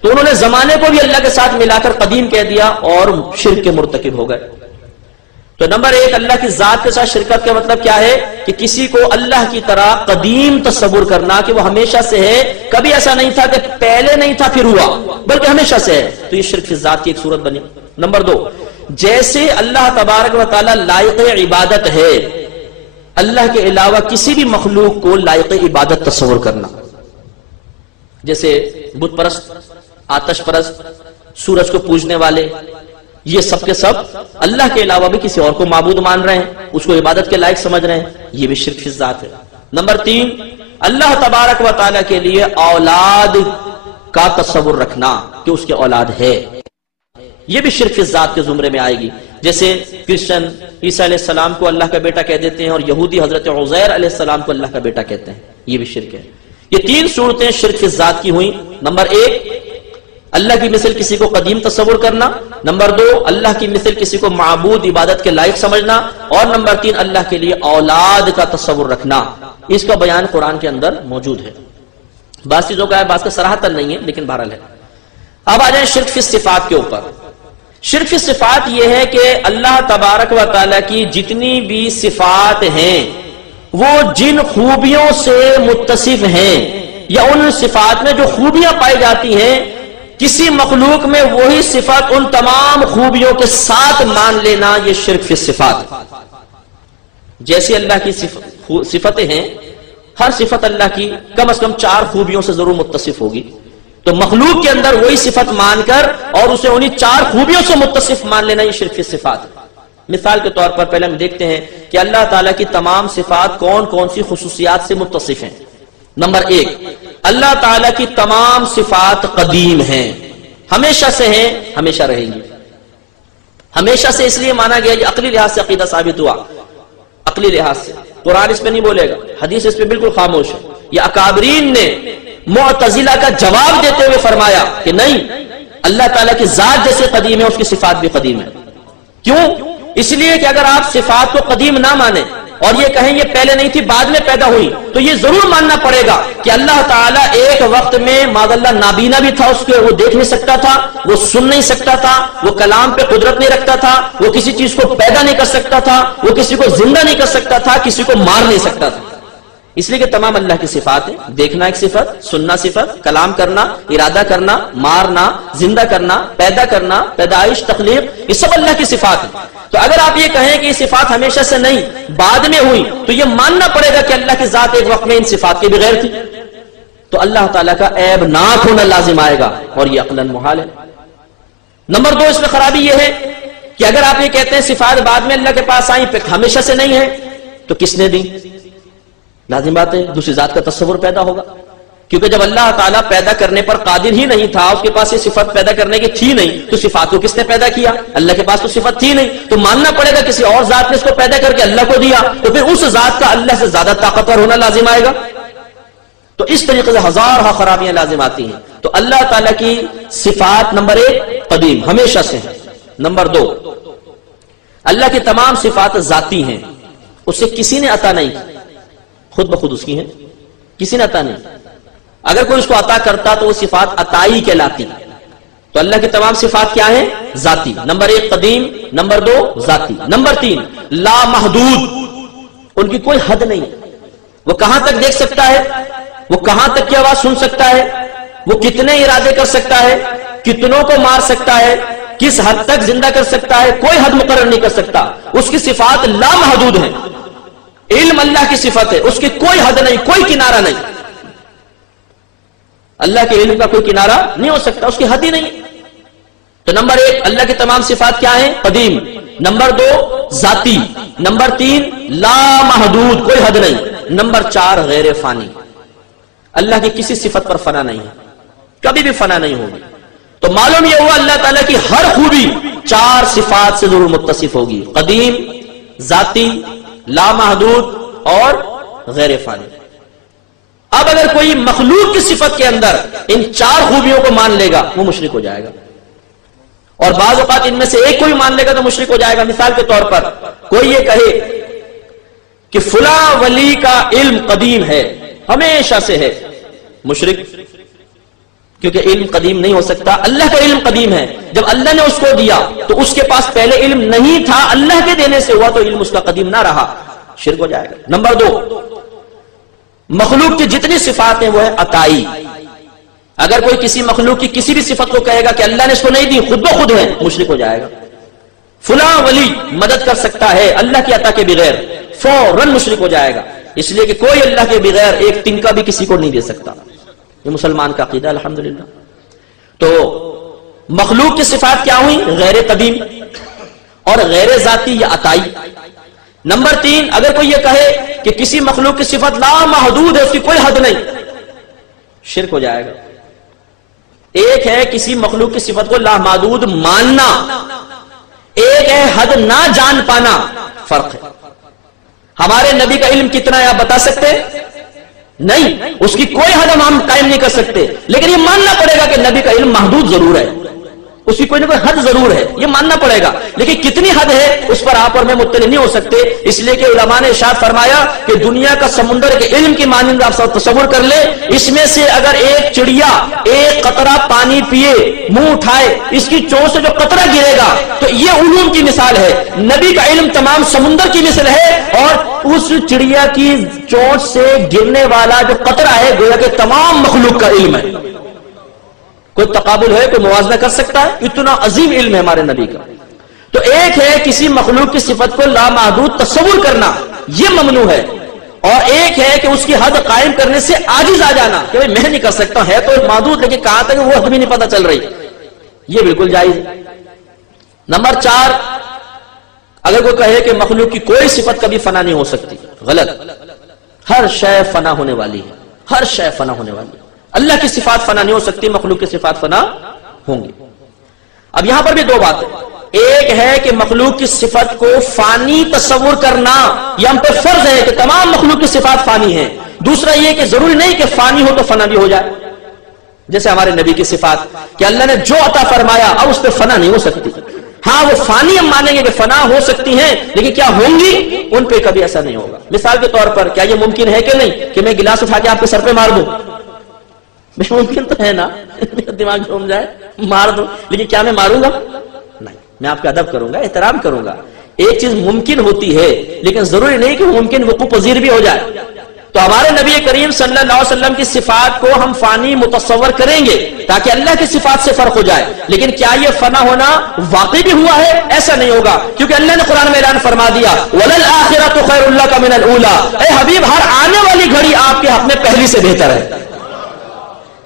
تو انہوں نے زمانے کو بھی اللہ کے ساتھ ملا کر قدیم کہہ دیا اور شرک کے مرتکب ہو گئے. تو نمبر ایک، اللہ کی ذات کے ساتھ شرکت کا مطلب کیا ہے کہ کسی کو اللہ کی طرح قدیم تصور کرنا کہ وہ ہمیشہ سے ہے، کبھی ایسا نہیں تھا کہ پہلے نہیں تھا پھر ہوا، بلکہ ہمیشہ سے ہے. تو یہ شرک فی ذات کی ایک صورت بنی. نمبر دو، جیسے اللہ تبارک و تعالی لائق عبادت ہے، اللہ کے علاوہ کسی بھی مخلوق کو لائق عبادت تصور کرنا، جیسے بت پرست، آتش پرست، سورج کو پوجنے والے، یہ سب کے سب اللہ کے علاوہ بھی کسی اور کو معبود مان رہے ہیں، اس کو عبادت کے لائق سمجھ رہے ہیں، یہ بھی شرک فی ذات ہے. نمبر تین، اللہ تبارک و تعالیٰ کے لیے اولاد کا تصور رکھنا کہ اس کے اولاد ہے، یہ بھی شرک فی ذات کے زمرے میں آئے گی. جیسے کرسچن عیسیٰ علیہ السلام کو اللہ کا بیٹا کہہ دیتے ہیں اور یہودی حضرت عزیر علیہ السلام کو اللہ کا بیٹا کہتے ہیں، یہ بھی شرک ہے. یہ تین صورتیں شرک فی ذات کی ہوئیں. نمبر ایک، اللہ کی مثل کسی کو قدیم تصور کرنا. نمبر دو، اللہ کی مثل کسی کو معبود عبادت کے لائق سمجھنا. اور نمبر تین، اللہ کے لیے اولاد کا تصور رکھنا. اس کا بیان قرآن کے اندر موجود ہے. بعض چیزوں کا ہے، بعض کا صراحتاً نہیں ہے، لیکن بہرحال ہے. اب آ جائیں شرک فی صفات کے اوپر. شرک فی صفات یہ ہے کہ اللہ تبارک و تعالیٰ کی جتنی بھی صفات ہیں وہ جن خوبیوں سے متصف ہیں یا ان صفات میں جو خوبیاں پائی جاتی ہیں، کسی مخلوق میں وہی صفت ان تمام خوبیوں کے ساتھ مان لینا، یہ شرک فی صفات. جیسی اللہ کی صفتیں ہیں، ہر صفت اللہ کی کم از کم 4 خوبیوں سے ضرور متصف ہوگی. تو مخلوق کے اندر وہی صفت مان کر اور اسے انہی 4 خوبیوں سے متصف مان لینا، یہ شرک فی صفات ہے. مثال کے طور پر پہلے ہم دیکھتے ہیں کہ اللہ تعالیٰ کی تمام صفات کون کون سی خصوصیات سے متصف ہیں. نمبر ایک، اللہ تعالیٰ کی تمام صفات قدیم ہیں، ہمیشہ سے ہیں، ہمیشہ رہیں گی. ہمیشہ سے اس لیے مانا گیا، یہ عقلی لحاظ سے عقیدہ ثابت ہوا. عقلی لحاظ سے قرآن اس پہ نہیں بولے گا، حدیث اس پہ بالکل خاموش ہے. یہ اکابرین نے معتزلہ کا جواب دیتے ہوئے فرمایا کہ نہیں، اللہ تعالیٰ کی ذات جیسے قدیم ہے اس کی صفات بھی قدیم ہے. کیوں؟ اس لیے کہ اگر آپ صفات کو قدیم نہ مانیں اور یہ کہیں یہ پہلے نہیں تھی بعد میں پیدا ہوئی، تو یہ ضرور ماننا پڑے گا کہ اللہ تعالیٰ ایک وقت میں معاذ اللہ نابینا بھی تھا، اس کے وہ دیکھ نہیں سکتا تھا، وہ سن نہیں سکتا تھا، وہ کلام پہ قدرت نہیں رکھتا تھا، وہ کسی چیز کو پیدا نہیں کر سکتا تھا، وہ کسی کو زندہ نہیں کر سکتا تھا، کسی کو مار نہیں سکتا تھا. اس لیے کہ تمام اللہ کی صفات ہیں. دیکھنا ایک صفت، سننا صفت، کلام کرنا، ارادہ کرنا، مارنا، زندہ کرنا، پیدا کرنا، پیدائش، تخلیق، یہ سب اللہ کی صفات ہیں. تو اگر آپ یہ کہیں کہ یہ صفات ہمیشہ سے نہیں بعد میں ہوئی، تو یہ ماننا پڑے گا کہ اللہ کی ذات ایک وقت میں ان صفات کے بغیر تھی. تو اللہ تعالیٰ کا عیب ناک ہونا لازم آئے گا اور یہ عقلاً محال ہے. نمبر دو، اس میں خرابی یہ ہے کہ اگر آپ یہ کہتے ہیں صفات بعد میں اللہ کے پاس آئیں ہمیشہ سے نہیں ہے، تو کس نے دی؟ لازم بات ہے دوسری ذات کا تصور پیدا ہوگا. کیونکہ جب اللہ تعالیٰ پیدا کرنے پر قادر ہی نہیں تھا، اس کے پاس یہ صفت پیدا کرنے کی تھی نہیں، تو صفات کو کس نے پیدا کیا؟ اللہ کے پاس تو صفت تھی نہیں، تو ماننا پڑے گا کسی اور ذات نے اس کو پیدا کر کے اللہ کو دیا، تو پھر اس ذات کا اللہ سے زیادہ طاقتور ہونا لازم آئے گا. تو اس طریقے سے ہزارہ خرابیاں لازم آتی ہیں. تو اللہ تعالیٰ کی صفات نمبر ایک قدیم، ہمیشہ سے ہیں. نمبر دو، اللہ کی تمام صفات ذاتی ہیں، اس سے کسی نے عطا نہیں کی، خود بخود اس کی ہیں، کسی نے عطا نہیں. اگر کوئی اس کو عطا کرتا تو وہ صفات عطائی کہلاتی. تو اللہ کی تمام صفات کیا ہیں؟ ذاتی. نمبر ایک قدیم، نمبر دو ذاتی. نمبر تین لا محدود، ان کی کوئی حد نہیں. وہ کہاں تک دیکھ سکتا ہے، وہ کہاں تک کی آواز سن سکتا ہے، وہ کتنے ارادے کر سکتا ہے، کتنوں کو مار سکتا ہے، کس حد تک زندہ کر سکتا ہے، کوئی حد مقرر نہیں کر سکتا. اس کی صفات لا محدود ہیں. علم اللہ کی صفت ہے، اس کی کوئی حد نہیں، کوئی کنارہ نہیں. اللہ کے علم کا کوئی کنارہ نہیں ہو سکتا، اس کی حد ہی نہیں. تو نمبر ایک اللہ کی تمام صفات کیا ہیں؟ قدیم. نمبر دو ذاتی. نمبر تین لا محدود، کوئی حد نہیں. نمبر چار غیر فانی، اللہ کی کسی صفت پر فنا نہیں ہے، کبھی بھی فنا نہیں ہوگی. تو تو معلوم یہ ہوا اللہ تعالیٰ کی ہر خوبی 4 صفات سے ضرور متصف ہوگی: قدیم، ذاتی، لامحدود اور غیر فانی۔ اب اگر کوئی مخلوق کی صفت کے اندر ان 4 خوبیوں کو مان لے گا وہ مشرک ہو جائے گا، اور بعض اوقات ان میں سے ایک کو بھی مان لے گا تو مشرک ہو جائے گا۔ مثال کے طور پر کوئی یہ کہے کہ فلاں ولی کا علم قدیم ہے، ہمیشہ سے ہے، مشرک، کیونکہ علم قدیم نہیں ہو سکتا۔ اللہ کا علم قدیم ہے، جب اللہ نے اس کو دیا تو اس کے پاس پہلے علم نہیں تھا، اللہ کے دینے سے ہوا تو علم اس کا قدیم نہ رہا، شرک ہو جائے گا۔ نمبر 2، مخلوق کی جتنی صفات ہیں وہ ہے عطائی۔ اگر کوئی کسی مخلوق کی کسی بھی صفت کو کہے گا کہ اللہ نے اس کو نہیں دی، خود بخود ہے، مشرک ہو جائے گا۔ فلاں ولی مدد کر سکتا ہے اللہ کی عطا کے بغیر، فوراً مشرک ہو جائے گا، اس لیے کہ کوئی اللہ کے بغیر ایک تنکا بھی کسی کو نہیں دے سکتا۔ یہ مسلمان کا عقیدہ الحمدللہ۔ تو مخلوق کی صفات کیا ہوئی؟ غیر قدیم اور غیر ذاتی یا عطائی۔ نمبر 3، اگر کوئی یہ کہے کہ کسی مخلوق کی صفت لامحدود ہے، اس کی کوئی حد نہیں، شرک ہو جائے گا۔ ایک ہے کسی مخلوق کی صفت کو لامحدود ماننا، ایک ہے حد نہ جان پانا، فرق ہے۔ ہمارے نبی کا علم کتنا ہے آپ بتا سکتے ہیں؟ نہیں، اس کی کوئی حد ہم قائم نہیں کر سکتے، لیکن یہ ماننا پڑے گا کہ نبی کا علم محدود ضرور ہے، اس کی کوئی نہ کوئی حد ضرور ہے، یہ ماننا پڑے گا، لیکن کتنی حد ہے اس پر آپ اور میں مطلع نہیں ہو سکتے، اس لیے کہ علماء نے ارشاد فرمایا کہ دنیا کا سمندر کے علم کی مانند آپ سب تصور کر لے، اس میں سے اگر ایک چڑیا ایک قطرہ پانی پیے، منہ اٹھائے، اس کی چونچ سے جو قطرہ گرے گا تو یہ علوم کی مثال ہے۔ نبی کا علم تمام سمندر کی مثل ہے، اور اس چڑیا کی چونچ سے گرنے والا جو قطرہ ہے گویا کہ تمام مخلوق کا علم ہے۔ کوئی تقابل ہے؟ کوئی موازنہ کر سکتا ہے؟ اتنا عظیم علم ہے ہمارے نبی کا۔ تو ایک ہے کسی مخلوق کی صفت کو لامحدود تصور کرنا، یہ ممنوع ہے، اور ایک ہے کہ اس کی حد قائم کرنے سے عاجز آ جانا کہ میں نہیں کر سکتا، ہے تو محدود لیکن کہاں تک وہ حد بھی نہیں پتہ چل رہی، یہ بالکل جائز ہے۔ نمبر 4، اگر کوئی کہے کہ مخلوق کی کوئی صفت کبھی فنا نہیں ہو سکتی، غلط۔ ہر شے فنا ہونے والی ہے، ہر شے فنا ہونے والی ہے۔ اللہ کی صفات فنا نہیں ہو سکتی، مخلوق کی صفات فنا ہوں گی۔ اب یہاں پر بھی 2 باتیں، ایک ہے کہ مخلوق کی صفت کو فانی تصور کرنا، یہ ہم پر فرض ہے کہ تمام مخلوق کی صفات فانی ہیں۔ دوسرا یہ کہ ضروری نہیں کہ فانی ہو تو فنا بھی ہو جائے، جیسے ہمارے نبی کی صفات کہ اللہ نے جو عطا فرمایا اب اس پہ فنا نہیں ہو سکتی۔ ہاں وہ فانی ہم مانیں گے کہ فنا ہو سکتی ہیں، لیکن کیا ہوں گی؟ ان پہ کبھی ایسا نہیں ہوگا۔ مثال کے طور پر کیا یہ ممکن ہے کہ نہیں کہ میں گلاس اٹھا کے آپ کے سر پہ مار دوں؟ ممکن تو ہے نا، میرا دماغ گھوم جائے، مار دوں، لیکن کیا میں ماروں گا؟ نہیں، میں آپ کا ادب کروں گا، احترام کروں گا۔ ایک چیز ممکن ہوتی ہے لیکن ضروری نہیں کہ وہ ممکن وقوع پذیر بھی ہو جائے۔ تو ہمارے نبی کریم صلی اللہ علیہ وسلم کی صفات کو ہم فانی متصور کریں گے تاکہ اللہ کی صفات سے فرق ہو جائے، لیکن کیا یہ فنا ہونا واقعی بھی ہوا ہے؟ ایسا نہیں ہوگا، کیونکہ اللہ نے قرآن میں اعلان فرما دیا وَلَلْآخِرَةُ خَيْرٌ لَكَ مِنَ الْأُولَىٰ، اے حبیب ہر آنے والی گھڑی آپ کے حق میں پہلی سے بہتر ہے۔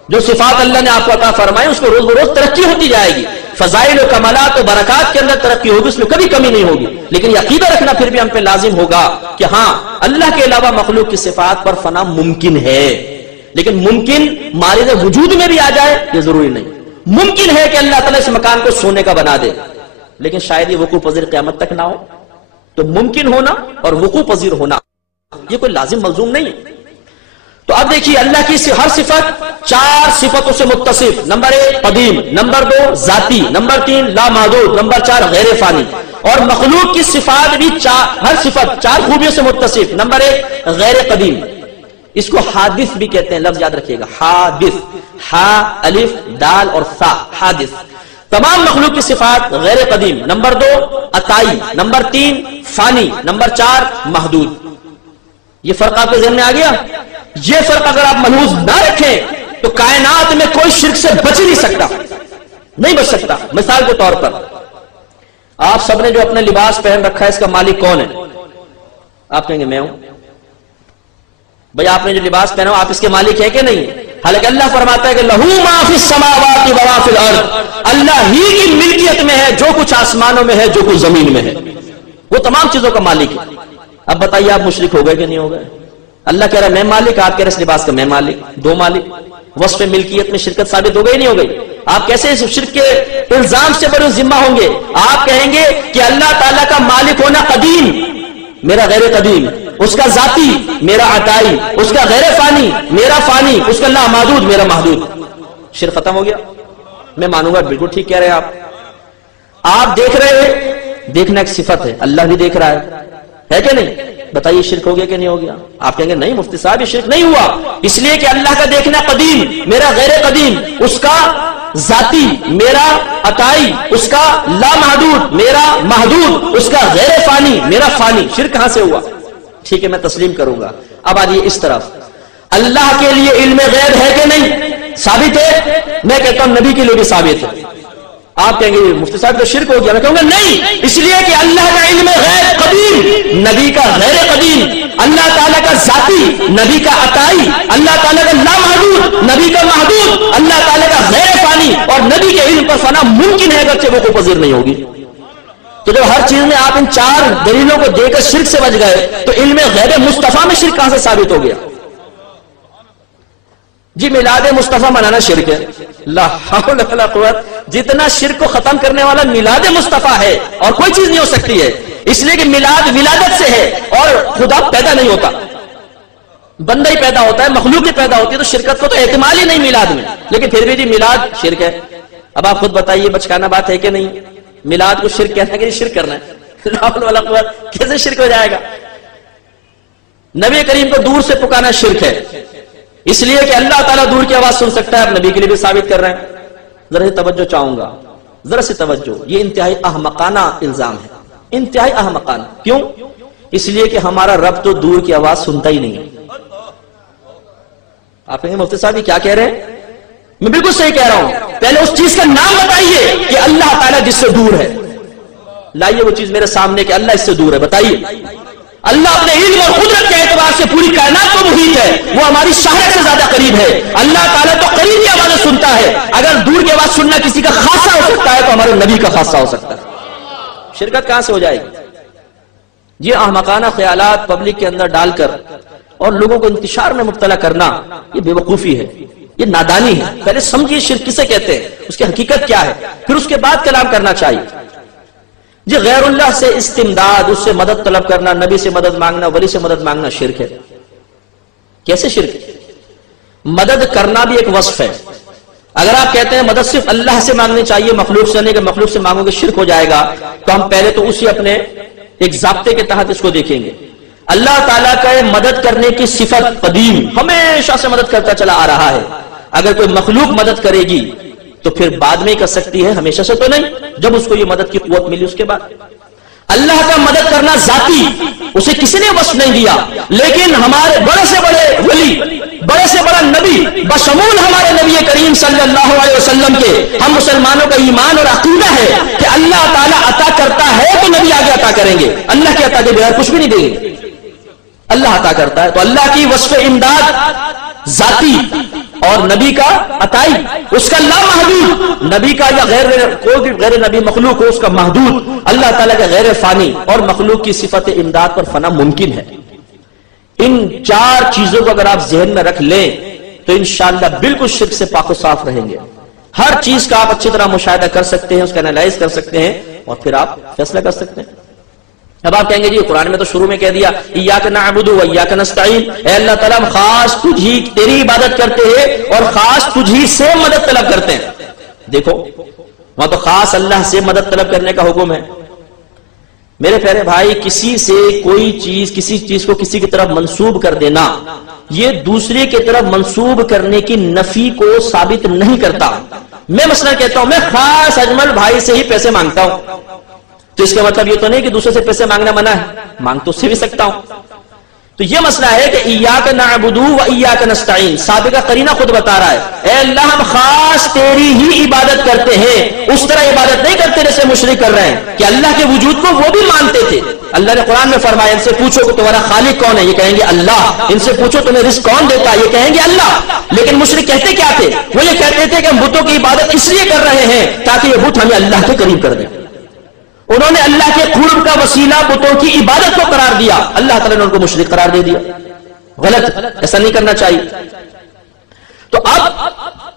جو صفات اللہ نے آپ کو عطا فرمائے اس کو روز بروز ترقی ہوتی جائے گی، فضائل و کمالات و برکات کے اندر ترقی ہوگی، اس میں کبھی کمی نہیں ہوگی، لیکن یہ عقیدہ رکھنا پھر بھی ہم پہ لازم ہوگا کہ ہاں اللہ کے علاوہ مخلوق کی صفات پر فنا ممکن ہے، لیکن ممکن مارد وجود میں بھی آ جائے یہ ضروری نہیں۔ ممکن ہے کہ اللہ تعالیٰ اس مکان کو سونے کا بنا دے، لیکن شاید یہ وقوع پذیر قیامت تک نہ ہو۔ تو ممکن ہونا اور وقوع پذیر ہونا یہ کوئی لازم ملزوم نہیں ہے۔ تو اب دیکھیے اللہ کی ہر صفت 4 صفتوں سے متصف، نمبر 1 قدیم، نمبر 2 ذاتی، نمبر 3 لامحدود، نمبر 4 غیر فانی، اور مخلوق کی صفات بھی ہر صفت 4 خوبیوں سے متصف۔ نمبر 1 غیر قدیم، اس کو حادث بھی کہتے ہیں، لفظ یاد رکھیے گا، حادث، ہا الف دال اور ثا، حادث۔ تمام مخلوق کی صفات غیر قدیم۔ نمبر 2 عطائی، نمبر 3 فانی، نمبر 4 محدود۔ یہ فرق آپ کے ذہن میں آ گیا؟ یہ فرق اگر آپ ملحوظ نہ رکھیں تو کائنات میں کوئی شرک سے بچ نہیں سکتا، نہیں بچ سکتا۔ مثال کے طور پر آپ سب نے جو اپنے لباس پہن رکھا ہے اس کا مالک کون ہے؟ آپ کہیں گے میں ہوں۔ بھئی آپ نے جو لباس پہنا آپ اس کے مالک ہے کہ نہیں؟ حالانکہ اللہ فرماتا ہے کہ لہو ما فی السماوات و ما فی الارض، اللہ ہی کی ملکیت میں ہے جو کچھ آسمانوں میں ہے، جو کچھ زمین میں ہے، وہ تمام چیزوں کا مالک ہے۔ اب بتائیے آپ مشرک ہو گئے کہ نہیں ہو گئے؟ اللہ کہہ رہا ہے میں مالک، آپ کہہ رہے اس لباس کا میں مالک، 2 مالک۔ وصف ملکیت میں شرکت ثابت ہو گئی نہیں ہو گئی؟ آپ کیسے شرک کے الزام سے بڑے ذمہ ہوں گے؟ آپ کہیں گے کہ اللہ تعالیٰ کا مالک ہونا قدیم، میرا غیر قدیم، اس کا ذاتی، میرا عطائی، اس کا غیر فانی، میرا فانی، اس کا لا محدود، میرا محدود. شرک ختم ہو گیا. میں مانوں گا بالکل ٹھیک کہہ رہے ہیں آپ دیکھ رہے ہیں، دیکھنا ایک صفت ہے، اللہ بھی دیکھ رہا ہے کہ نہیں؟ بتائیے شرک ہو گیا کہ نہیں ہو گیا؟ آپ کہیں گے نہیں مفتی صاحب یہ شرک نہیں ہوا، اس لیے کہ اللہ کا دیکھنا قدیم، میرا غیر قدیم، اس کا ذاتی، میرا عطائی، اس کا لا محدود، میرا محدود، اس کا غیر فانی، میرا فانی. شرک کہاں سے ہوا؟ ٹھیک ہے میں تسلیم کروں گا. اب آئیے اس طرف، اللہ کے لیے علم غیب ہے کہ نہیں؟ ثابت ہے. میں کہتا ہوں نبی کے لیے بھی ثابت ہے. آپ کہیں گے مفتی صاحب تو شرک ہو گیا. میں کہوں گا نہیں، اس لیے کہ اللہ کا علم غیب قدیم، نبی کا غیر قدیم، اللہ تعالیٰ کا ذاتی، نبی کا عطائی، اللہ تعالیٰ کا لا محدود، نبی کا محدود، اللہ تعالیٰ کا غیر فانی، اور نبی کے علم پر فنا ممکن ہے اگرچہ وہ کو پذیر نہیں ہوگی. تو جب ہر چیز میں آپ ان 4 دلیلوں کو دے کر شرک سے بچ گئے تو علم غیب مصطفیٰ میں شرک کہاں سے ثابت ہو گیا؟ جی میلاد مصطفیٰ منانا شرک ہے. لا حول ولا قوت. جتنا شرک کو ختم کرنے والا میلاد مصطفیٰ ہے اور کوئی چیز نہیں ہو سکتی ہے، اس لیے کہ میلاد ولادت سے ہے اور خدا پیدا نہیں ہوتا، بندہ ہی پیدا ہوتا ہے، مخلوق ہی پیدا ہوتی ہے. تو شرکت کو تو احتمال ہی نہیں میلاد میں، لیکن پھر بھی جی میلاد شرک ہے. اب آپ خود بتائیے بچکانہ بات ہے کہ نہیں؟ میلاد کو شرک کہنا ہے کہ شرک کرنا ہے؟ لا حول ولا قوت. کیسے شرک ہو جائے گا؟ نبی کریم کو دور سے پکارنا شرک ہے، اس لیے کہ اللہ تعالیٰ دور کی آواز سن سکتا ہے. آپ نبی کے لیے بھی ثابت کر رہے ہیں. ذرا سے توجہ چاہوں گا، ذرا سے توجہ. یہ انتہائی احمقانہ الزام ہے، انتہائی احمقانہ. کیوں؟ اس لیے کہ ہمارا رب تو دور کی آواز سنتا ہی نہیں ہے. آپ کہیں گے مفتی صاحب یہ کیا کہہ رہے ہیں؟ میں بالکل صحیح کہہ رہا ہوں. پہلے اس چیز کا نام بتائیے کہ اللہ تعالیٰ جس سے دور ہے. لائیے وہ چیز میرے سامنے کہ اللہ اس سے دور ہے. بتائیے. اللہ اپنے علم اور قدرت کے اعتبار سے پوری کائنات کو محیط ہے، وہ ہماری شہرت سے زیادہ قریب ہے. اللہ تعالیٰ تو قریب کی آوازیں سنتا ہے. اگر دور کی آواز سننا کسی کا خاصہ ہو سکتا ہے تو ہمارے نبی کا خاصہ ہو سکتا ہے. شرکت کہاں سے ہو جائے گی؟ یہ احمقانہ خیالات پبلک کے اندر ڈال کر اور لوگوں کو انتشار میں مبتلا کرنا یہ بے وقوفی ہے، یہ نادانی ہے. پہلے سمجھیے شرک کسے کہتے ہیں، اس کی حقیقت کیا ہے، پھر اس کے بعد کلام کرنا چاہیے. جی غیر اللہ سے استمداد، اس سے مدد طلب کرنا، نبی سے مدد مانگنا، ولی سے مدد مانگنا شرک ہے. کیسے شرک ہے؟ مدد کرنا بھی ایک وصف ہے. اگر آپ کہتے ہیں مدد صرف اللہ سے مانگنی چاہیے، مخلوق سے نہیں، کہ مخلوق سے مانگو گے شرک ہو جائے گا، تو ہم پہلے تو اسی اپنے ایک ضابطے کے تحت اس کو دیکھیں گے. اللہ تعالیٰ کا مدد کرنے کی صفت قدیم، ہمیشہ سے مدد کرتا چلا آ رہا ہے. اگر کوئی مخلوق مدد کرے گی تو پھر بعد میں کر سکتی ہے، ہمیشہ سے تو نہیں. جب اس کو یہ مدد کی قوت ملی اس کے بعد. اللہ کا مدد کرنا ذاتی، اسے کسی نے وصف نہیں دیا، لیکن ہمارے بڑے سے بڑے ولی، بڑے سے بڑا نبی، بشمول ہمارے نبی کریم صلی اللہ علیہ وسلم کے، ہم مسلمانوں کا ایمان اور عقیدہ ہے کہ اللہ تعالیٰ عطا کرتا ہے تو نبی آگے عطا کریں گے. اللہ کے عطا کے بغیر کچھ بھی نہیں دیں گے. اللہ عطا کرتا ہے تو اللہ کی وصف امداد ذاتی، اور نبی کا عطائی، اس کا لا محدود. نبی کا یا کوئی بھی غیر نبی مخلوق ہو اس کا محدود. اللہ تعالیٰ کا غیر فانی اور مخلوق کی صفت امداد پر فنا ممکن ہے. ان 4 چیزوں کو اگر آپ ذہن میں رکھ لیں تو انشاءاللہ بالکل شرک سے پاک و صاف رہیں گے. ہر چیز کا آپ اچھی طرح مشاہدہ کر سکتے ہیں، اس کا انالائز کر سکتے ہیں اور پھر آپ فیصلہ کر سکتے ہیں. اب آپ کہیں گے جی قرآن میں تو شروع میں کہہ دیا ایاک نعبد و ایاک نستعین، اے اللہ تعالیٰ ہم خاص تجھی تیری عبادت کرتے ہیں اور خاص تجھی سے مدد طلب کرتے ہیں. دیکھو وہاں تو خاص اللہ سے مدد طلب کرنے کا حکم ہے. میرے پیارے بھائی، کسی سے کوئی چیز، کسی چیز کو کسی کی طرف منسوب کر دینا یہ دوسرے کی طرف منسوب کرنے کی نفی کو ثابت نہیں کرتا. میں مثلا کہتا ہوں میں خاص اجمل بھائی سے ہی پیسے مانگتا ہوں، تو اس کا مطلب یہ تو نہیں کہ دوسرے سے پیسے مانگنا منع ہے، مانگ تو اس سے بھی سکتا ہوں. تو یہ مسئلہ ہے کہ ایاک نعبد و ایاک نستعین، سابقہ قرینہ خود بتا رہا ہے اے اللہ ہم خاص تیری ہی عبادت کرتے ہیں. اس طرح عبادت نہیں کرتے جیسے مشرک کر رہے ہیں کہ اللہ کے وجود کو وہ بھی مانتے تھے. اللہ نے قرآن میں فرمایا ان سے پوچھو کہ تمہارا خالق کون ہے، یہ کہیں گے اللہ. ان سے پوچھو تمہیں رزق کون دیتا ہے، یہ کہیں گے اللہ. لیکن مشرک کہتے کیا تھے؟ وہ یہ کہتے تھے کہ ہم بتوں کی عبادت اس لیے کر رہے ہیں تاکہ یہ بت ہمیں اللہ کے قریب کر دیں. انہوں نے اللہ کے قرب کا وسیلہ بتوں کی عبادت کو قرار دیا، اللہ تعالیٰ نے ان کو مشرک قرار دے دیا. غلط، ایسا نہیں کرنا چاہیے. تو اب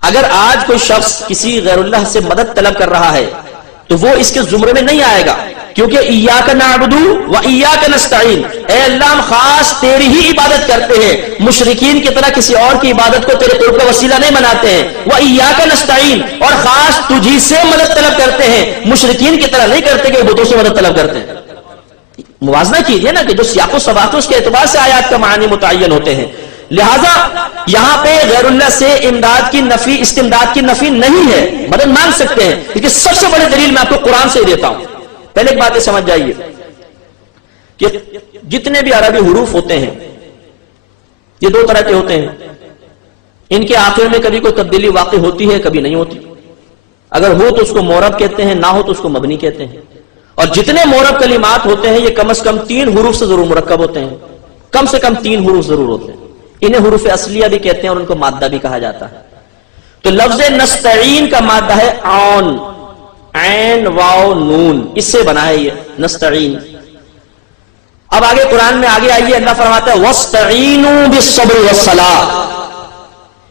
اگر آج کوئی شخص کسی غیر اللہ سے مدد طلب کر رہا ہے تو وہ اس کے زمرے میں نہیں آئے گا، کیونکہ ایاک نعبد و ایاک نستعین، اے اللہ ہم خاص تیری ہی عبادت کرتے ہیں، مشرکین کی طرح کسی اور کی عبادت کو تیرے قرب کا وسیلہ نہیں بناتے ہیں، و ایاک نستعین، اور خاص تجھی سے مدد طلب کرتے ہیں، مشرکین کی طرح نہیں کرتے کہ بتوں سے مدد طلب کرتے ہیں۔ موازنہ کیجئے نا کہ جو سیاق و سباق اس کے اعتبار سے آیات کا معنی متعین ہوتے ہیں، لہذا یہاں پہ غیر اللہ سے امداد کی نفی، استمداد کی نفی نہیں ہے، مدد مانگ سکتے ہیں، لیکن سب سے بڑی دلیل میں آپ کو قرآن سے ہی دیتا ہوں۔ پہلے ایک بات یہ سمجھ جائیے کہ جتنے بھی عربی حروف ہوتے ہیں یہ دو طرح کے ہوتے ہیں، ان کے آخر میں کبھی کوئی تبدیلی واقع ہوتی ہے، کبھی نہیں ہوتی، اگر ہو تو اس کو معرب کہتے ہیں، نہ ہو تو اس کو مبنی کہتے ہیں، اور جتنے معرب کلمات ہوتے ہیں یہ کم از کم 3 حروف سے ضرور مرکب ہوتے ہیں، کم سے کم 3 حروف ضرور ہوتے ہیں، انہیں حروف اصلیہ بھی کہتے ہیں اور ان کو مادہ بھی کہا جاتا ہے۔ تو لفظ نستعین کا مادہ ہے عون، عین واو نون، اس سے بنا ہے یہ نستعین۔ اب آگے قرآن میں آگے آئیے، اللہ فرماتا ہے وَاسْتَعِینُوا بِالصَّبْرِ وَالصَّلَاةِ،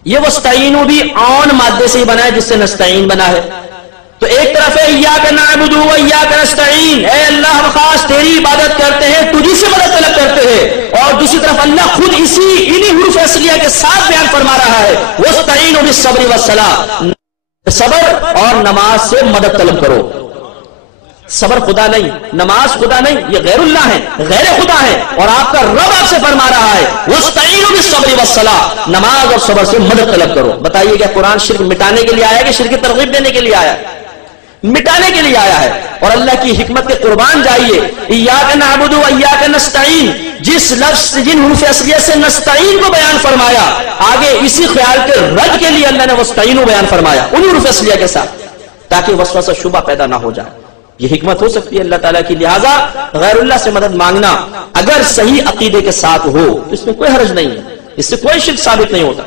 یہ وَاسْتَعِینُوا بھی عون مادے سے ہی بنا ہے جس سے نستعین بنا ہے۔ تو ایک طرف ہے ایاک نعبد و ایاک نستعین، اے اللہ ہم خاص تیری عبادت کرتے ہیں، تجھی سے مدد طلب کرتے ہیں، اور دوسری طرف اللہ خود انہی حروف اصلیہ کے ساتھ بیان فرما رہا ہے وَاسْتَعِینُوا بِالصَّبْرِ وَالصَّلَاةِ، صبر اور نماز سے مدد طلب کرو۔ صبر خدا نہیں، نماز خدا نہیں، یہ غیر اللہ ہے، غیر خدا ہے، اور آپ کا رب آپ سے فرما رہا ہے وَاسْتَعِینُوا بِالصَّبْرِ وَالصَّلَاةِ، نماز اور صبر سے مدد طلب کرو۔ بتائیے کیا قرآن شرک مٹانے کے لیے آیا کہ شرک کی ترغیب دینے کے لیے آیا؟ مٹانے کے لیے آیا ہے، اور اللہ کی حکمت کے قربان جائیے۔ ایاک نعبد و ایاک نستعین، جس لفظ جن حروف اصلیہ سے نستعین کو بیان فرمایا، آگے اسی خیال کے رد کے لیے اللہ نے وَاسْتَعِینُوا بیان فرمایا ان حروف اصلیہ کے ساتھ، تاکہ وسوسہ شبہ پیدا نہ ہو جائے۔ یہ حکمت ہو سکتی ہے اللہ تعالیٰ کی، لہٰذا غیر اللہ سے مدد مانگنا اگر صحیح عقیدے کے ساتھ ہو تو اس میں کوئی حرج نہیں ہے، اس سے کوئی شرک ثابت نہیں ہوتا۔